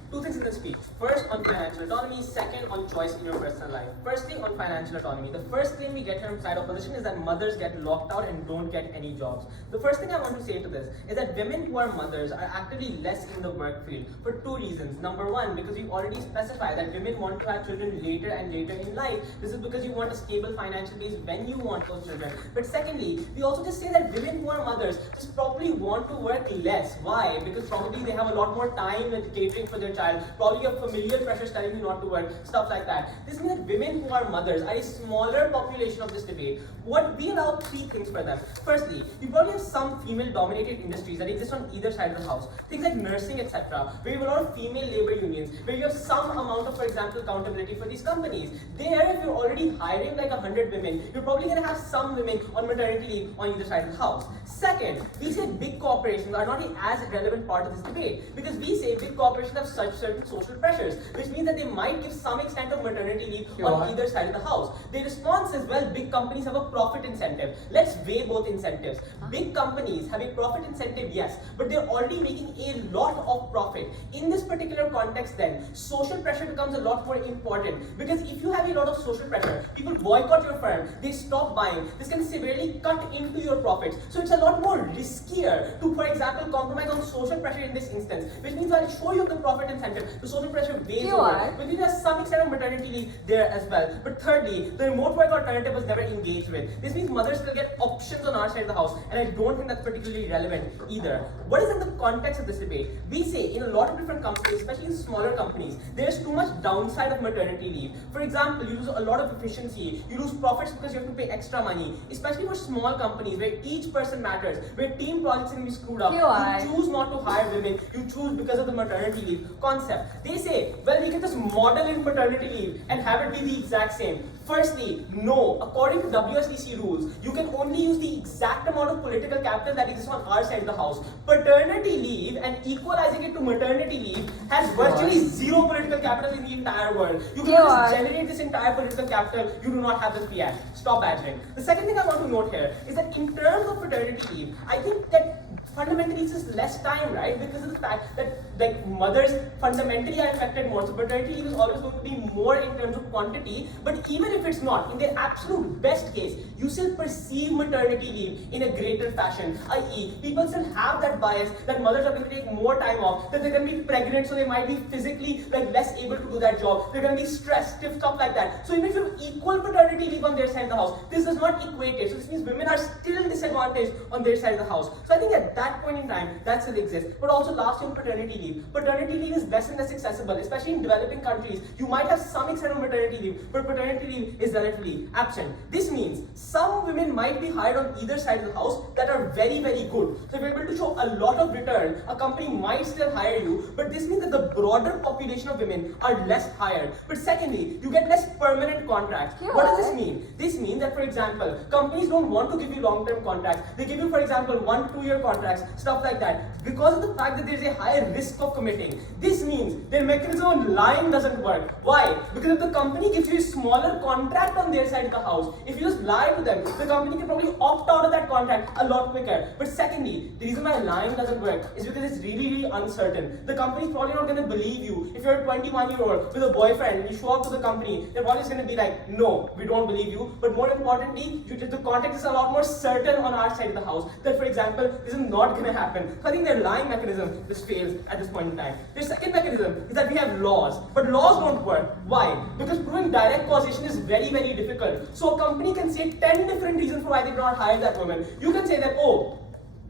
Two things in the speech. First, on financial autonomy. Second, on choice in your personal life. Firstly, on financial autonomy. The first claim we get from side opposition is that mothers get locked out and don't get any jobs. The first thing I want to say to this is that women who are mothers are actively less in the work field for two reasons. Number one, because we already specify that women want to have children later and later in life. This is because you want a stable financial base when you want those children. But secondly, we also just say that women who are mothers just probably want to work less. Why? Because probably they have a lot more time with catering for their child. Probably have familial pressures telling you not to work, stuff like that. This means that women who are mothers are a smaller population of this debate. What we allow three things for them. Firstly, you probably have some female-dominated industries that exist on either side of the house. Things like nursing, etc., where you have a lot of female labor unions, where you have some amount of, for example, accountability for these companies. There, if you're already hiring like 100 women, you're probably going to have some women on maternity leave on either side of the house. Second, we say big corporations are not as relevant part of this debate, because we say big corporations have such certain social pressures, which means that they might give some extent of maternity leave on either side of the house. The response is, well, big companies have a profit incentive. Let's weigh both incentives. Big companies have a profit incentive, yes, but they're already making a lot of profit. In this particular context then, social pressure becomes a lot more important, because if you have a lot of social pressure, people boycott your firm, they stop buying. This can severely cut into your profits. So it's a lot more riskier to, for example, compromise on social pressure in this instance, which means I'll show you the profit incentive. The social pressure weighs over. But there's some extent of maternity leave there as well. But thirdly, the remote work alternative was never engaged with. This means mothers still get options on our side of the house, and I don't think that's particularly relevant either. What is in the context of this debate? We say in a lot of different companies, especially in smaller companies, there's too much downside of maternity leave. For example, you lose a lot of efficiency, you lose profits because you have to pay extra money, especially for small companies where each person matters, where team projects can be screwed up. You choose not to hire women, you choose because of the maternity leave concept. They say, well, we can just model in paternity leave and have it be the exact same. Firstly, no. According to WSDC rules, you can only use the exact amount of political capital that exists on our side of the house. Paternity leave and equalizing it to maternity leave has virtually zero political capital in the entire world. You can just generate this entire political capital, you do not have this PI. Stop badgering. The second thing I want to note here is that in terms of paternity leave, I think that fundamentally it's just less time, right? Because of the fact that mothers fundamentally are affected more. So paternity leave is always going to be more in terms of quantity. But even if it's not, in the absolute best case, you still perceive maternity leave in a greater fashion. I.e., people still have that bias that mothers are going to take more time off, that they're going to be pregnant, so they might be physically less able to do that job. They're going to be stressed, stiff, stuff like that. So even if you have equal paternity leave on their side of the house, this does not equate it. So this means women are still disadvantaged on their side of the house. So I think at that point in time, that still exists. But also last on paternity leave. Paternity leave is less and less accessible, especially in developing countries. You might have some extent of maternity leave, but paternity leave is relatively absent. This means some women might be hired on either side of the house that are very, very good. So if you're able to show a lot of return, a company might still hire you, but this means that the broader population of women are less hired. But secondly, you get less permanent contracts. What does this mean? This means that, for example, companies don't want to give you long-term contracts. They give you, for example, 1 to 2 year contracts, stuff like that, because of the fact that there is a higher risk of committing. This means their mechanism on lying doesn't work. Why? Because if the company gives you a smaller contract on their side of the house, if you just lie to them, the company can probably opt out of that contract a lot quicker. But secondly, the reason why lying doesn't work is because it's really, really uncertain. The company's probably not going to believe you. If you're a 21-year-old with a boyfriend and you show up to the company, they're probably going to be like, no, we don't believe you. But more importantly, the contract is a lot more certain on our side of the house. That, for example, this is not going to happen. So I think their lying mechanism just fails at this point in time. Their second mechanism is that we have laws, but laws don't work. Why? Because proving direct causation is very, very difficult. So a company can say 10 different reasons for why they did not hire that woman. You can say that, oh,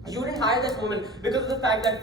you didn't hire that woman because of the fact that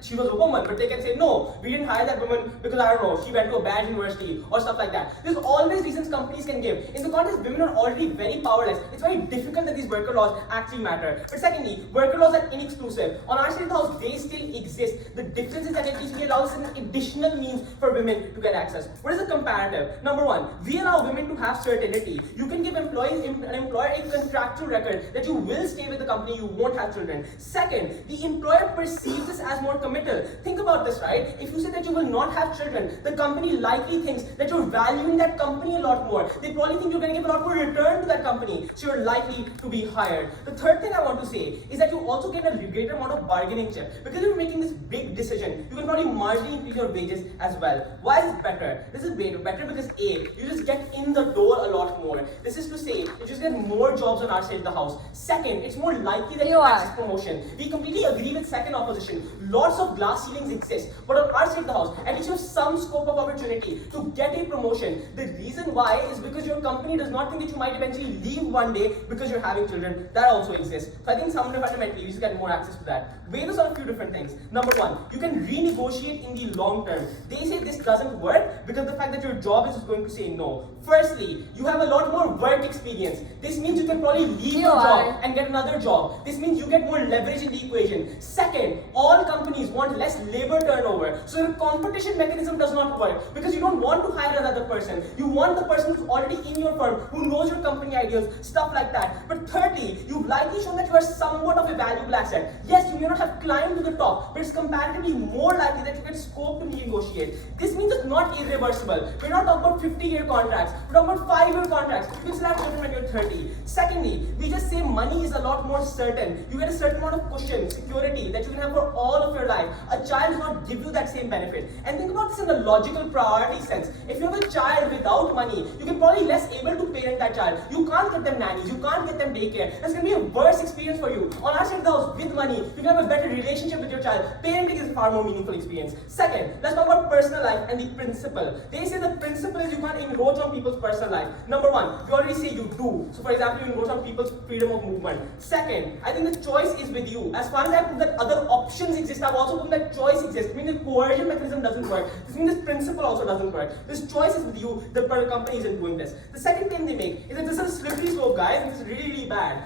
she was a woman, but they can say, no, we didn't hire that woman because, I don't know, she went to a bad university or stuff like that. There's always reasons companies can give. In the context, women are already very powerless. It's very difficult that these worker laws actually matter. But secondly, worker laws are inexclusive. On our side of the house, they still exist. The difference is that at least we allow an additional means for women to get access. What is the comparative? Number one, we allow women to have certainty. You can give an employer a contractual record that you will stay with the company, you won't have children. Second, the employer perceives this as more committal. Think about this, right? If you say that you will not have children, the company likely thinks that you're valuing that company a lot more. They probably think you're going to give a lot more return to that company, so you're likely to be hired. The third thing I want to say is that you also get a greater amount of bargaining chip. Because you're making this big decision, you can probably marginally increase your wages as well. Why is it better? This is better because A, you just get in the door a lot more. This is to say, you just get more jobs on our side of the house. Second, it's more likely that you access promotion. We completely agree with second opposition. Lots of glass ceilings exist, but on our side of the house, at least you have some scope of opportunity to get a promotion. The reason why is because your company does not think that you might eventually leave one day because you're having children. That also exists. So I think fundamentally, you just get more access to that. Weigh this on a few different things. Number one, you can renegotiate in the long term. They say this doesn't work because the fact that your job is going to say no. Firstly, you have a lot more work experience. This means you can probably leave your job and get another job. This means you get more leverage in the equation. Second, all companies want less labor turnover. So the competition mechanism does not work because you don't want to hire another person. You want the person who's already in your firm, who knows your company ideas, stuff like that. But thirdly, you've likely shown that you are somewhat of a valuable asset. Yes, you may not have climbed to the top, but it's comparatively more likely that you get scope to renegotiate. This means it's not irreversible. We're not talking about 50-year contracts. We're talking about 5-year contracts. You can still have children when you're 30. Secondly, we just say money is a lot more certain certain. You get a certain amount of cushion, security that you can have for all of your life. A child does not give you that same benefit. And think about this in a logical priority sense. If you have a child without money, you can probably less able to parent that child. You can't get them nannies, you can't get them daycare. That's going to be a worse experience for you. On our side of the house, with money, you can have a better relationship with your child. Parenting is a far more meaningful experience. Second, let's talk about personal life and the principle. They say the principle is you can't encroach on people's personal life. Number one, we already say you do. So for example, you encroach on people's freedom of movement. Second, I think the choice is with you. As far as I prove that other options exist, I've also proven that choice exists. I mean the coercion mechanism doesn't work. This means this principle also doesn't work. This choice is with you, the company isn't doing this. The second claim they make is that this is a slippery slope, guys, and this is really, really bad.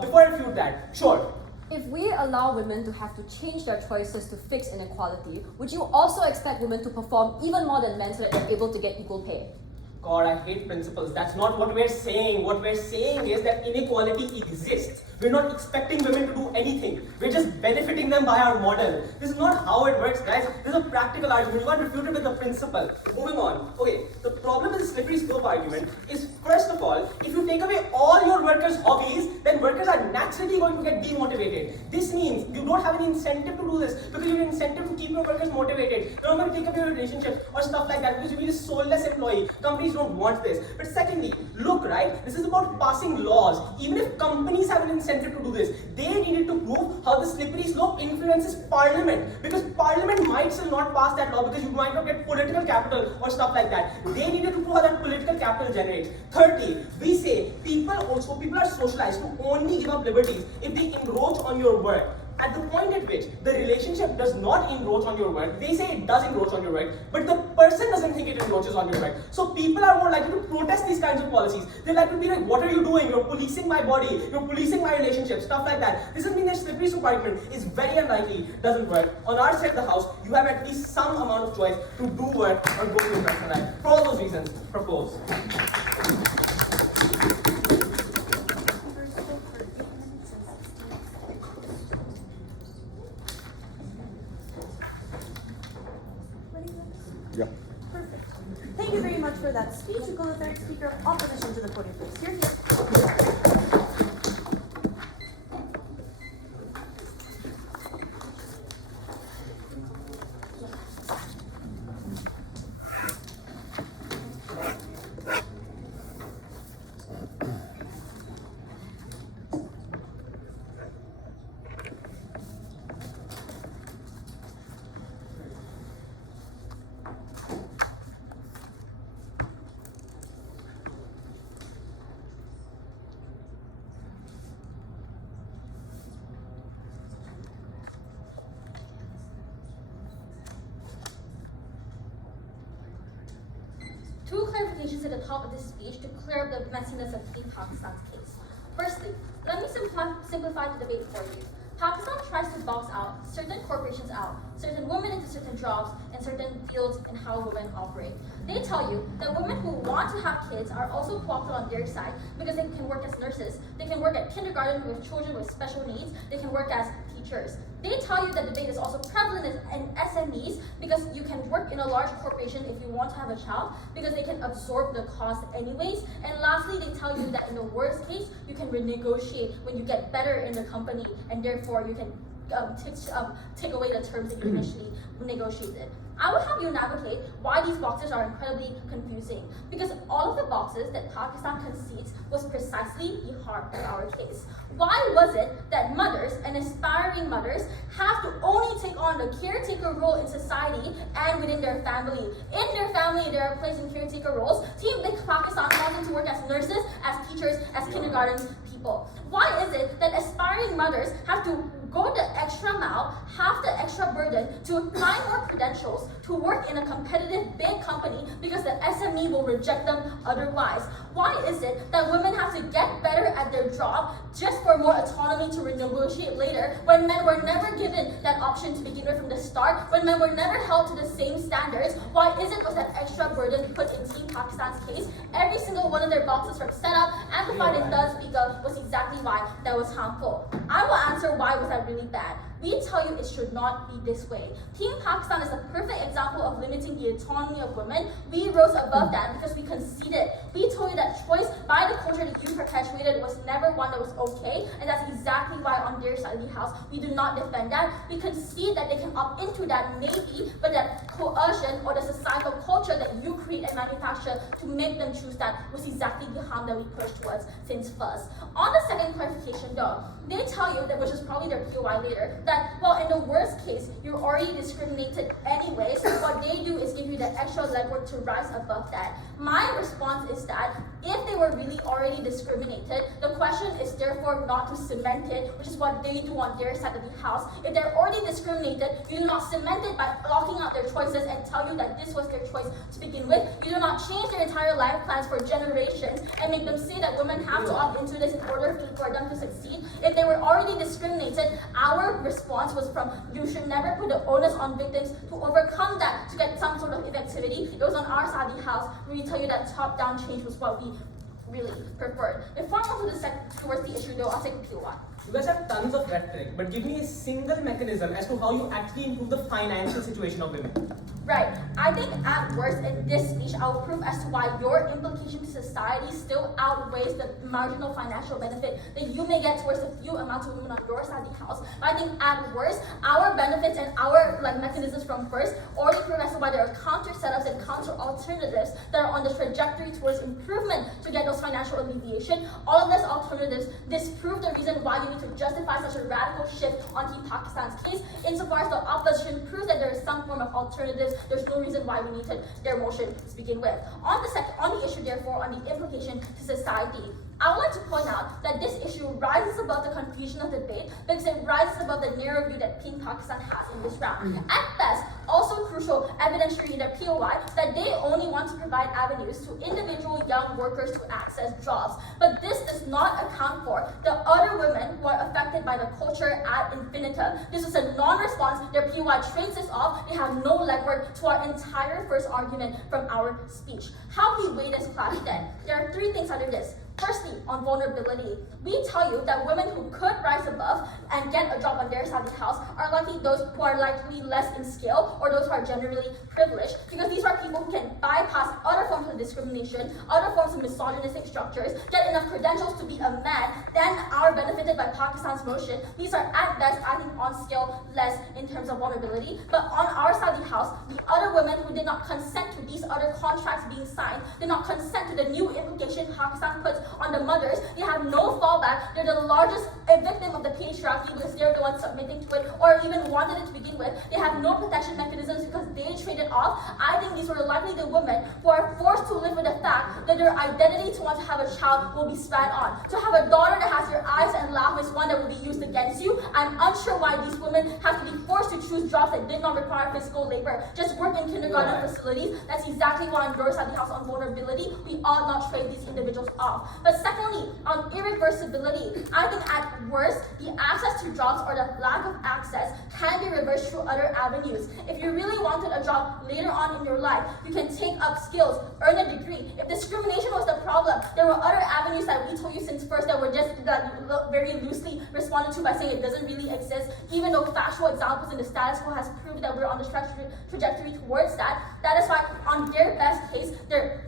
Before I refute that, sure. If we allow women to have to change their choices to fix inequality, would you also expect women to perform even more than men so that they're able to get equal pay? God, I hate principles. That's not what we're saying. What we're saying is that inequality exists. We're not expecting women to do anything. We're just benefiting them by our model. This is not how it works, guys. This is a practical argument. You can't refute it with a principle. Moving on. Okay, the problem with the slippery slope argument is, first of all, if you take away all your workers' hobbies, then workers are naturally going to get demotivated. This means you don't have any incentive to do this because you have an incentive to keep your workers motivated. You're not going to take away your relationships or stuff like that because you'll be a soulless employee. Companies don't want this. But secondly, look, right, this is about passing laws. Even if companies have an incentive to do this, they needed to prove how the slippery slope influences parliament, because parliament might still not pass that law because you might not get political capital or stuff like that. They needed to prove how that political capital generates. Thirdly, we say people are socialized to only give up liberties if they encroach on your work. At the point at which the relationship does not encroach on your work, they say it does encroach on your work, but the person doesn't think it encroaches on your work. So people are more likely to protest these kinds of policies. They like to be like, what are you doing? You're policing my body, you're policing my relationship, stuff like that. This doesn't mean that slippery slope argument is very unlikely, doesn't work. On our side of the house, you have at least some amount of choice to do work or go to your personal life. For all those reasons, propose. Yeah. Perfect. Thank you very much for that speech. We call the third speaker of opposition to the podium, please. You're here. Two clarifications at the top of this speech to clear up the messiness of Team Pakistan's case. Firstly, let me simplify the debate for you. Pakistan tries to box out certain corporations out, certain women into certain jobs, and certain fields in how women operate. They tell you that women who want to have kids are also co-opted on their side because they can work as nurses, they can work at kindergarten with children with special needs, they can work as teachers. They tell you that debate is also prevalent in SMEs because you can work in a large corporation if you want to have a child because they can absorb the cost anyways. And lastly, they tell you that in the worst case, you can renegotiate when you get better in the company and therefore you can take away the terms that you initially negotiated. I would have you navigate why these boxes are incredibly confusing, because all of the boxes that Pakistan concedes was precisely the heart of our case. Why was it that mothers and aspiring mothers have to only take on the caretaker role in society and within their family? In their family, they are placed in caretaker roles. Team Pakistan calls them to work as nurses, as teachers, as kindergarten people. Why is it that aspiring mothers have to go the extra mile, have the extra burden to apply more credentials to work in a competitive big company because the SME will reject them otherwise? Why is it that women have to get better at their job just for more autonomy to renegotiate later when men were never given that option to begin with from the start, when men were never held to the same standards? Why is it was that extra burden put in Team Pakistan's case? Every single one of their boxes from setup, amplified and does speak up was exactly why that was harmful. I will answer why was that really bad. We tell you it should not be this way. Team Pakistan is a perfect example of limiting the autonomy of women. We rose above that because we conceded. We told you that choice by the culture that you perpetuated was never one that was okay, and that's exactly why on their side of the house, we do not defend that. We concede that they can opt into that maybe, but that coercion or the societal culture that you create and manufacture to make them choose that was exactly the harm that we push towards since first. On the second clarification though, they tell you that, which is probably their POI later, that, well, in the worst case, you're already discriminated anyway, so what they do is give you the extra legwork to rise above that. My response is that if they were really already discriminated, the question is therefore not to cement it, which is what they do on their side of the house. If they're already discriminated, you do not cement it by blocking out their choices and tell you that this was their choice to begin with. You do not change their entire life plans for generations and make them say that women have to opt into this in order for them to succeed. If they were already discriminated, our response was from, you should never put the onus on victims to overcome that to get some sort of effectivity. It was on our side of the house where we tell you that top-down change was what we really preferred. Before I move towards the issue though, I'll take POI. You guys have tons of rhetoric, but give me a single mechanism as to how you actually improve the financial situation of women. Right. I think at worst in this speech, I will prove as to why your implication to society still outweighs the marginal financial benefit that you may get towards the few amounts of women on your side of the house. But I think at worst, our benefits and our mechanisms from first already prove as to why there are counter setups and counter alternatives that are on the trajectory towards improvement to get those financial alleviation. All of these alternatives disprove the reason why you need to justify such a radical shift on Team Pakistan's case. Insofar as the opposition proves that there is some form of alternatives, there's no reason why we needed their motion to begin with. On the issue, therefore, on the implication to society, I would like to point out that this issue rises above the confusion of debate because it rises above the narrow view that Team Pakistan has in this round. At best, also crucial evidentiary in their POI that they only want to provide avenues to individual young workers to access jobs. But this does not account for the other women who are affected by the culture ad infinitum. This is a non-response. Their POI trades this off. They have no legwork to our entire first argument from our speech. How do we weigh this clash then? There are three things under this. Firstly, on vulnerability, we tell you that women who could rise above and get a job on their side of the house are likely those who are likely less in skill or those who are generally privileged, because these are people who can bypass other forms of discrimination, other forms of misogynistic structures, get enough credentials to be a man, then are benefited by Pakistan's motion. These are at best, I think, on scale less in terms of vulnerability. But on our side of the house, the other women who did not consent to these other contracts being signed, did not consent to the new implication Pakistan puts on the mothers, they have no fallback. They're the largest victim of the patriarchy because they're the ones submitting to it or even wanted it to begin with. They have no protection mechanisms because they traded off. I think these were likely the women who are forced to live with the fact that their identity to want to have a child will be spat on. To have a daughter that has your eyes and laugh is one that will be used against you. I'm unsure why these women have to be forced to choose jobs that did not require physical labor. Just work in kindergarten facilities. That's exactly why on your side of the house on vulnerability, we ought not trade these individuals off. But secondly, on irreversibility, I think at worst, the access to jobs or the lack of access can be reversed through other avenues. If you really wanted a job later on in your life, you can take up skills, earn a degree. If discrimination was the problem, there were other avenues that we told you since first that were just very loosely responded to by saying it doesn't really exist, even though factual examples in the status quo has proved that we're on the trajectory towards that. That is why on their best case, their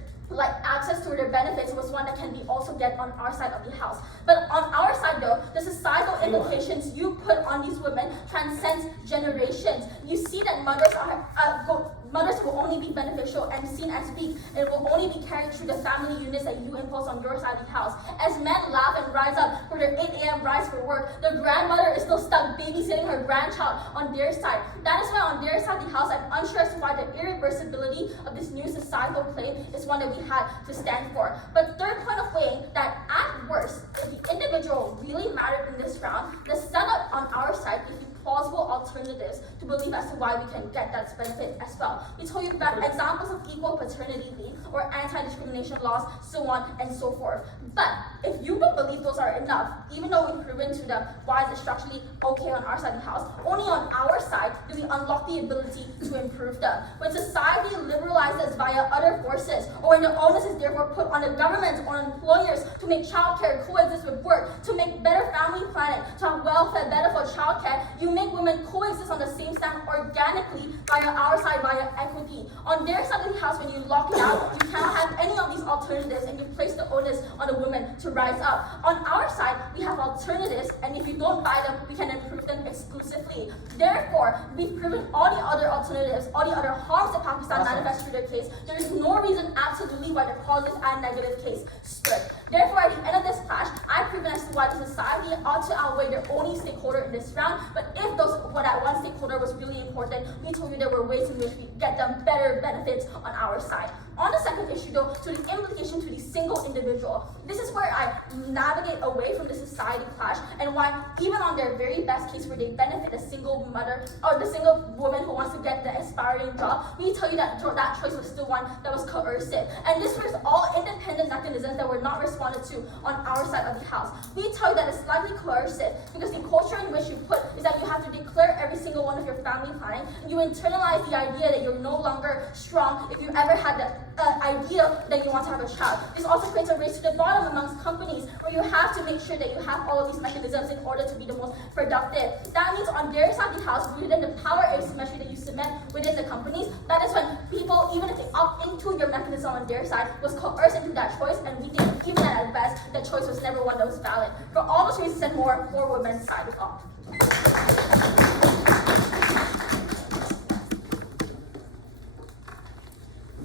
access to their benefits was one that can be also get on our side of the house. But on our side though, the societal implications you put on these women transcends generations. You see that mothers will only be beneficial and seen as weak. It will only be carried through the family units that you impose on your side of the house. As men laugh and rise up for their 8 a.m. rise for work, the grandmother is still stuck babysitting her grandchild on their side. That is why on their side of the house, I'm unsure as to why the irreversibility of this new societal claim is one that we had to stand for. But third point of weighing that at worst, if the individual really mattered in this round, the setup on our side gives you plausible alternatives to believe as to why we can get that benefit as well. We told you about examples of equal paternity leave or anti-discrimination laws, so on and so forth. But if you don't believe those are enough, even though we've proven to them why is it structurally okay on our side of the house, only on our side do we unlock the ability to improve them. When society liberalizes via other forces, or when the onus is therefore put on the government or employers to make childcare coexist with work, to make better family planning, to have welfare better for childcare, you make women coexist on the same stand organically via our side, via equity. On their side of the house, when you lock it out, you cannot have any of these these alternatives and you place the onus on a woman to rise up. On our side, we have alternatives, and if you don't buy them, we can improve them exclusively. Therefore, we've proven all the other alternatives, all the other harms that Pakistan manifests through their case. There is no reason absolutely why the positive and negative case split. Therefore, at the end of this clash, I've proven as to why the society ought to outweigh their only stakeholder in this round. But if that one stakeholder was really important, we told you there were ways in which we get them better benefits on our side. On the second issue though, to the implication to the single individual, this is where I navigate away from the society clash and why even on their very best case where they benefit the single mother or the single woman who wants to get the aspiring job, we tell you that that choice was still one that was coercive. And this was all independent mechanisms that were not responded to on our side of the house. We tell you that it's slightly coercive because the culture in which you put is that you have to declare every single one of your family planning. You internalize the idea that you're no longer strong if you ever had the idea that you want to have a child. This also creates a race to the bottom amongst companies where you have to make sure that you have all of these mechanisms in order to be the most productive. That means on their side of the house, within the power asymmetry that you cement within the companies, that is when people, even if they opt into your mechanism on their side, was coerced into that choice, and we think even at best, that choice was never one that was valid. For all those reasons and more women's side is off.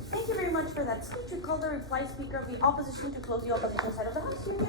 Thank you very much for that speech. We call the reply speaker of the opposition to close the opposition side of the House. Union.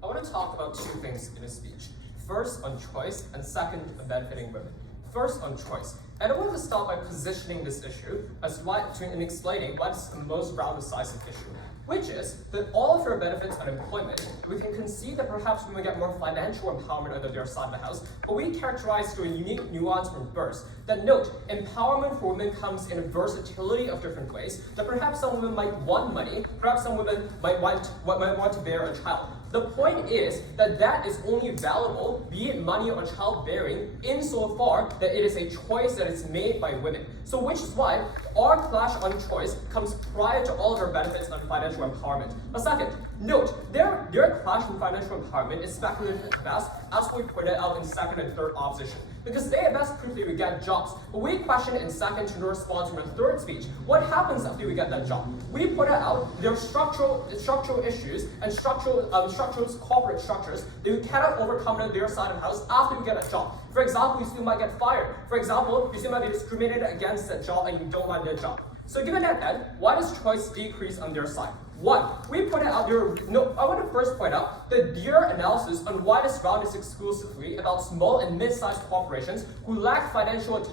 I want to talk about two things in a speech. First, on choice, and second, on benefiting women. First, on choice. And I want to start by positioning this issue and explaining what's the most round-decisive issue, which is that all of your benefits on employment, we can concede that perhaps we may get more financial empowerment under their side of the house, but we characterize through a unique nuance from birth. That note, empowerment for women comes in a versatility of different ways, that perhaps some women might want money, perhaps some women might want to bear a child. The point is that that is only valuable, be it money or childbearing, insofar that it is a choice that is made by women. So which is why our clash on choice comes prior to all of our benefits on financial empowerment. But second, note, their clash on financial empowerment is speculative at best, as we pointed out in second and third opposition. Because they at best prove that we get jobs. But we question in second to respond to our third speech, what happens after we get that job? We pointed out there are structural issues and structural corporate structures that we cannot overcome on their side of the house after we get a job. For example, you still might get fired. For example, you still might be discriminated against that job and you don't like that job. So given that then, why does choice decrease on their side? One, we pointed out I want to first point out that their analysis on why this round is exclusively about small and mid-sized corporations who lack financial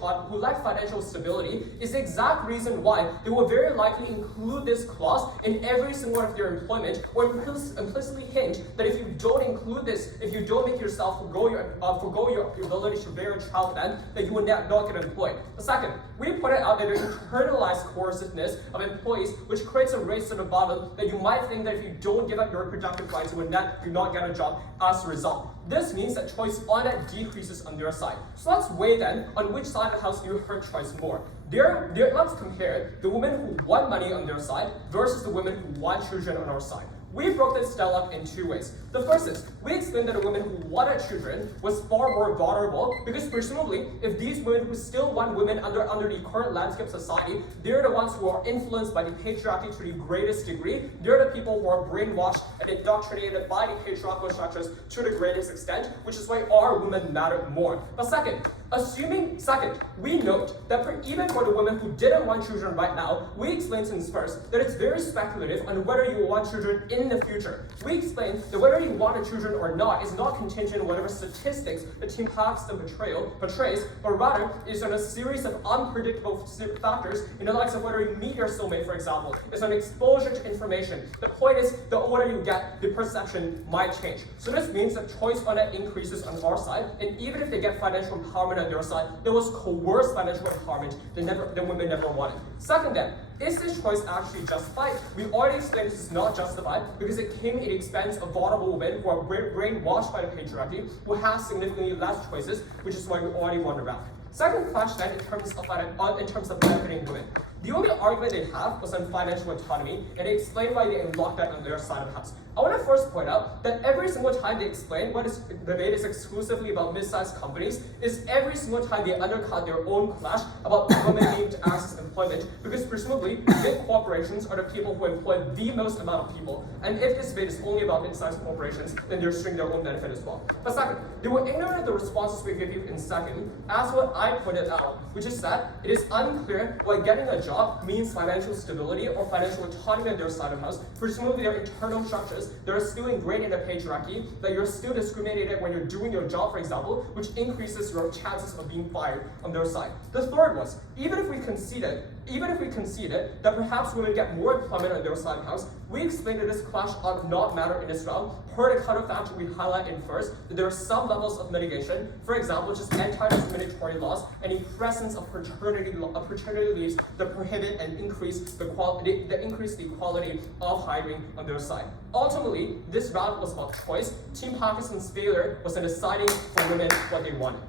stability is the exact reason why they will very likely include this clause in every single one of their employment, or implicitly hint that if you don't include this, if you don't make yourself forgo your ability to bear a child, then that you will not get employed. The second, we pointed out that there's internalized coerciveness of employees, which creates a race to the bottom, that you might think that if you don't give up your reproductive rights, you will not get a job as a result. This means that choice on that decreases on their side. So let's weigh then on which side of the house you hurt choice more. Let's compare the women who want money on their side versus the women who want children on our side. We broke this down in two ways. The first is, we explained that a woman who wanted children was far more vulnerable because presumably, if these women who still want women under the current landscape of society, they're the ones who are influenced by the patriarchy to the greatest degree. They're the people who are brainwashed and indoctrinated by the patriarchal structures to the greatest extent, which is why our women matter more. But second, we note that even for the women who didn't want children right now, we explained since first that it's very speculative on whether you will want children in the future. We explained that whether you want children or not is not contingent on whatever statistics the team Pakistan portrays, but rather is on a series of unpredictable factors in the likes of whether you meet your soulmate, for example. It's on exposure to information. The point is, the older you get, the perception might change. So this means that choice on that increases on our side, and even if they get financial empowerment women on their side, there was coerced financial empowerment that women never wanted. Second then, is this choice actually justified? We already explained this is not justified because it came at the expense of vulnerable women who are brainwashed by the patriarchy, who have significantly less choices, which is why we already won the round. Second question in terms of benefiting women. The only argument they have was on financial autonomy, and they explain why they unlocked that on their side of the house. I want to first point out that every single time they explain what is debate is exclusively about mid-sized companies, is every single time they undercut their own clash about women being to access employment, because presumably big corporations are the people who employ the most amount of people, and if this debate is only about mid-sized corporations, then they're string their own benefit as well. But second, they will ignore the responses we give you in second, as what I pointed out, which is that it is unclear why getting a job means financial stability or financial autonomy on their side of the house. Presumably their internal structures that are still ingrained in the patriarchy, that you're still discriminated when you're doing your job, for example, which increases your chances of being fired on their side. The third was, even if we conceded that perhaps women get more employment on their side of the house, we explained that this clash ought not matter in this round, per the counterfactual we highlight in first, that there are some levels of mitigation, for example, just anti-discriminatory laws and the presence of paternity leaves that prohibit and increase the equality of hiring on their side. Ultimately, this round was about choice. Team Pakistan's failure was in deciding for women what they wanted.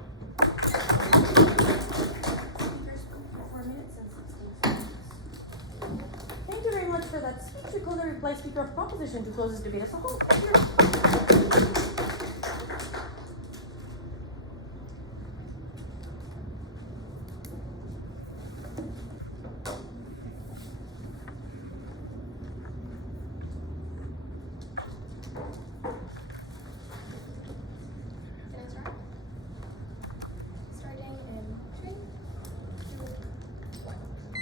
Thank you very much for that speech. We call the reply speaker of proposition to close this debate as a whole. Can I start? Starting in 3, 2, 1.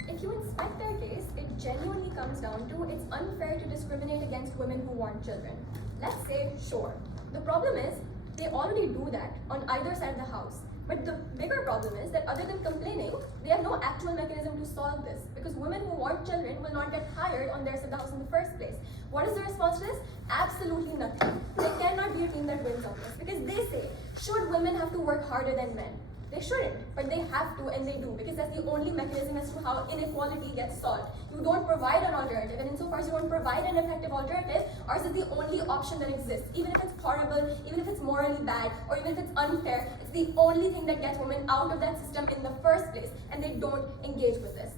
If you inspect their case, it genuinely comes down to it's unfair to discriminate against women who want children. Let's say, sure. The problem is, they already do that on either side of the house. But the bigger problem is that other than complaining, they have no actual mechanism to solve this, because women who want children will not get hired on their side of the house in the first place. What is the response to this? Absolutely nothing. There cannot be a team that wins on this, because they say, should women have to work harder than men? They shouldn't, but they have to, and they do, because that's the only mechanism as to how inequality gets solved. You don't provide an alternative, and insofar as you don't provide an effective alternative, ours is the only option that exists. Even if it's horrible, even if it's morally bad, or even if it's unfair, it's the only thing that gets women out of that system in the first place, and they don't engage with this.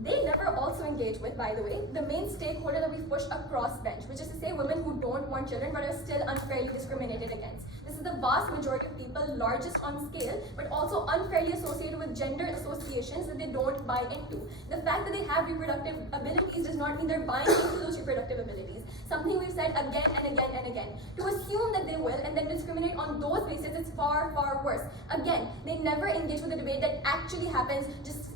They never also engage with, by the way, the main stakeholder that we push across bench, which is to say women who don't want children but are still unfairly discriminated against. This is the vast majority of people, largest on scale, but also unfairly associated with gender associations that they don't buy into. The fact that they have reproductive abilities does not mean they're buying into those reproductive abilities. Something we've said again and again and again. To assume that they will and then discriminate on those bases is far, far worse. Again, they never engage with the debate that actually happens, just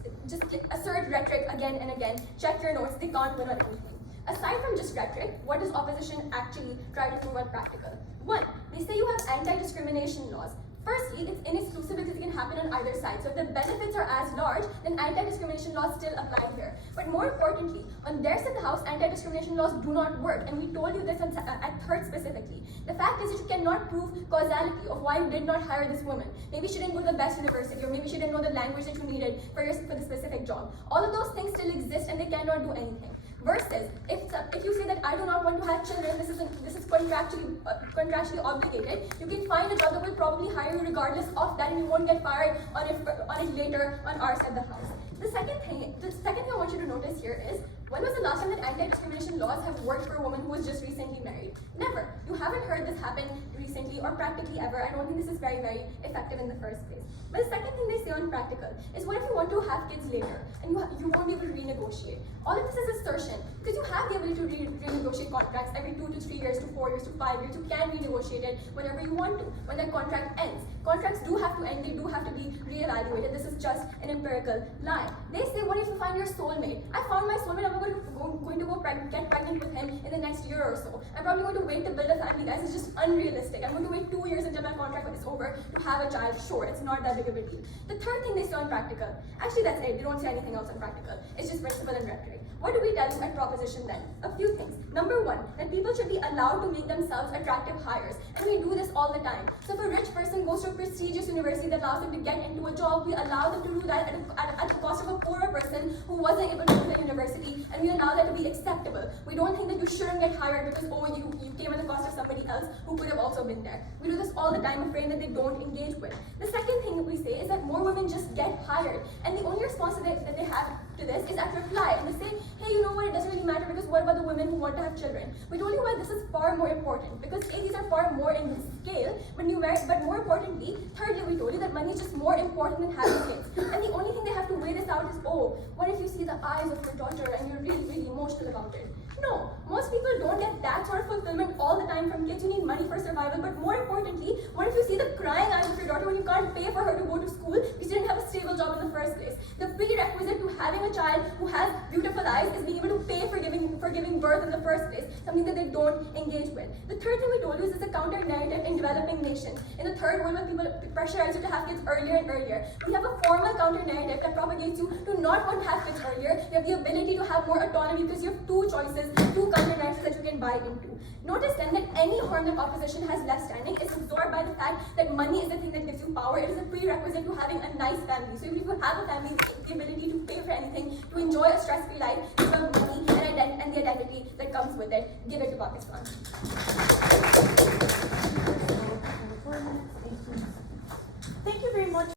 assert rhetoric again and again. Check your notes, they can't win on anything. Aside from just rhetoric, what does opposition actually try to prove on practical? 1, they say you have anti-discrimination laws. Firstly, it's inexclusive because it can happen on either side. So if the benefits are as large, then anti-discrimination laws still apply here. But more importantly, on their side of the house, anti-discrimination laws do not work. And we told you this at third specifically. The fact is that you cannot prove causality of why you did not hire this woman. Maybe she didn't go to the best university, or maybe she didn't know the language that you needed for the specific job. All of those things still exist and they cannot do anything. Versus, if you say that I do not want to have children, this is contractually obligated, you can find a job that will probably hire you regardless of that, and you won't get fired on it later on our side of the house. The second thing I want you to notice here is, when was the last time that anti-discrimination laws have worked for a woman who was just recently married? Never. You haven't heard this happen recently or practically ever. I don't think this is very, very effective in the first place. But the second thing they say on practical is, what if you want to have kids later and you won't be able to renegotiate? All of this is assertion, because you have the ability to renegotiate contracts every 2 to 3 years to 4 years to 5 years. You can renegotiate it whenever you want to, when that contract ends. Contracts do have to end, they do have to be reevaluated. This is just an empirical lie. They say, what if you find your soulmate? I found my soulmate, I'm going to go going to get pregnant with him in the next year or so. I'm probably going to wait to build a family, guys. It's just unrealistic. I'm going to wait 2 years until my contract is over to have a child. Sure, it's not that big of a deal. The third thing they say on practical, actually that's it. They don't say anything else on practical. It's just principle and rhetoric. What do we tell you at proposition then? A few things. Number one, that people should be allowed to make themselves attractive hires. And we do this all the time. So if a rich person goes to a prestigious university that allows them to get into a job, we allow them to do that at the cost of a poorer person who wasn't able to go to the university, and we allow that to be acceptable. We don't think that you shouldn't get hired because, oh, you came at the cost of somebody else who could have also been there. We do this all the time, a frame that they don't engage with. The second thing that we say is that more women just get hired, and the only response that they have to this is at reply, and they say, hey, you know what, it doesn't really matter because what about the women who want to have children? We told you why this is far more important, because A, these are far more in scale, but more importantly, thirdly, we told you that money is just more important than having kids. And the only thing they have to weigh this out is, oh, what if you see the eyes of your daughter and you're really, really emotional about it? No, most people don't get that sort of fulfillment all the time from kids. You need money for survival, but more importantly, what if you see the crying eyes of your daughter when you can't pay for her to go to school because you didn't have a stable job in the first place? The prerequisite to having a child who has beautiful eyes is being able to pay for giving birth in the first place, something that they don't engage with. The third thing we told you is a counter narrative in developing nations. In the third world, where people pressurize you to have kids earlier and earlier, we have a formal counter narrative that propagates you to not want to have kids earlier. You have the ability to have more autonomy because you have two choices, two counter narratives that you can buy into. Notice then that any harm that opposition has left standing is absorbed by the fact that money is the thing that gives you power. It is a prerequisite to having a nice family. So even if you have a family, the ability to pay for anything, to enjoy a stress-free life, is about money and the identity that comes with it. Give it to Pakistan. Thank you very much.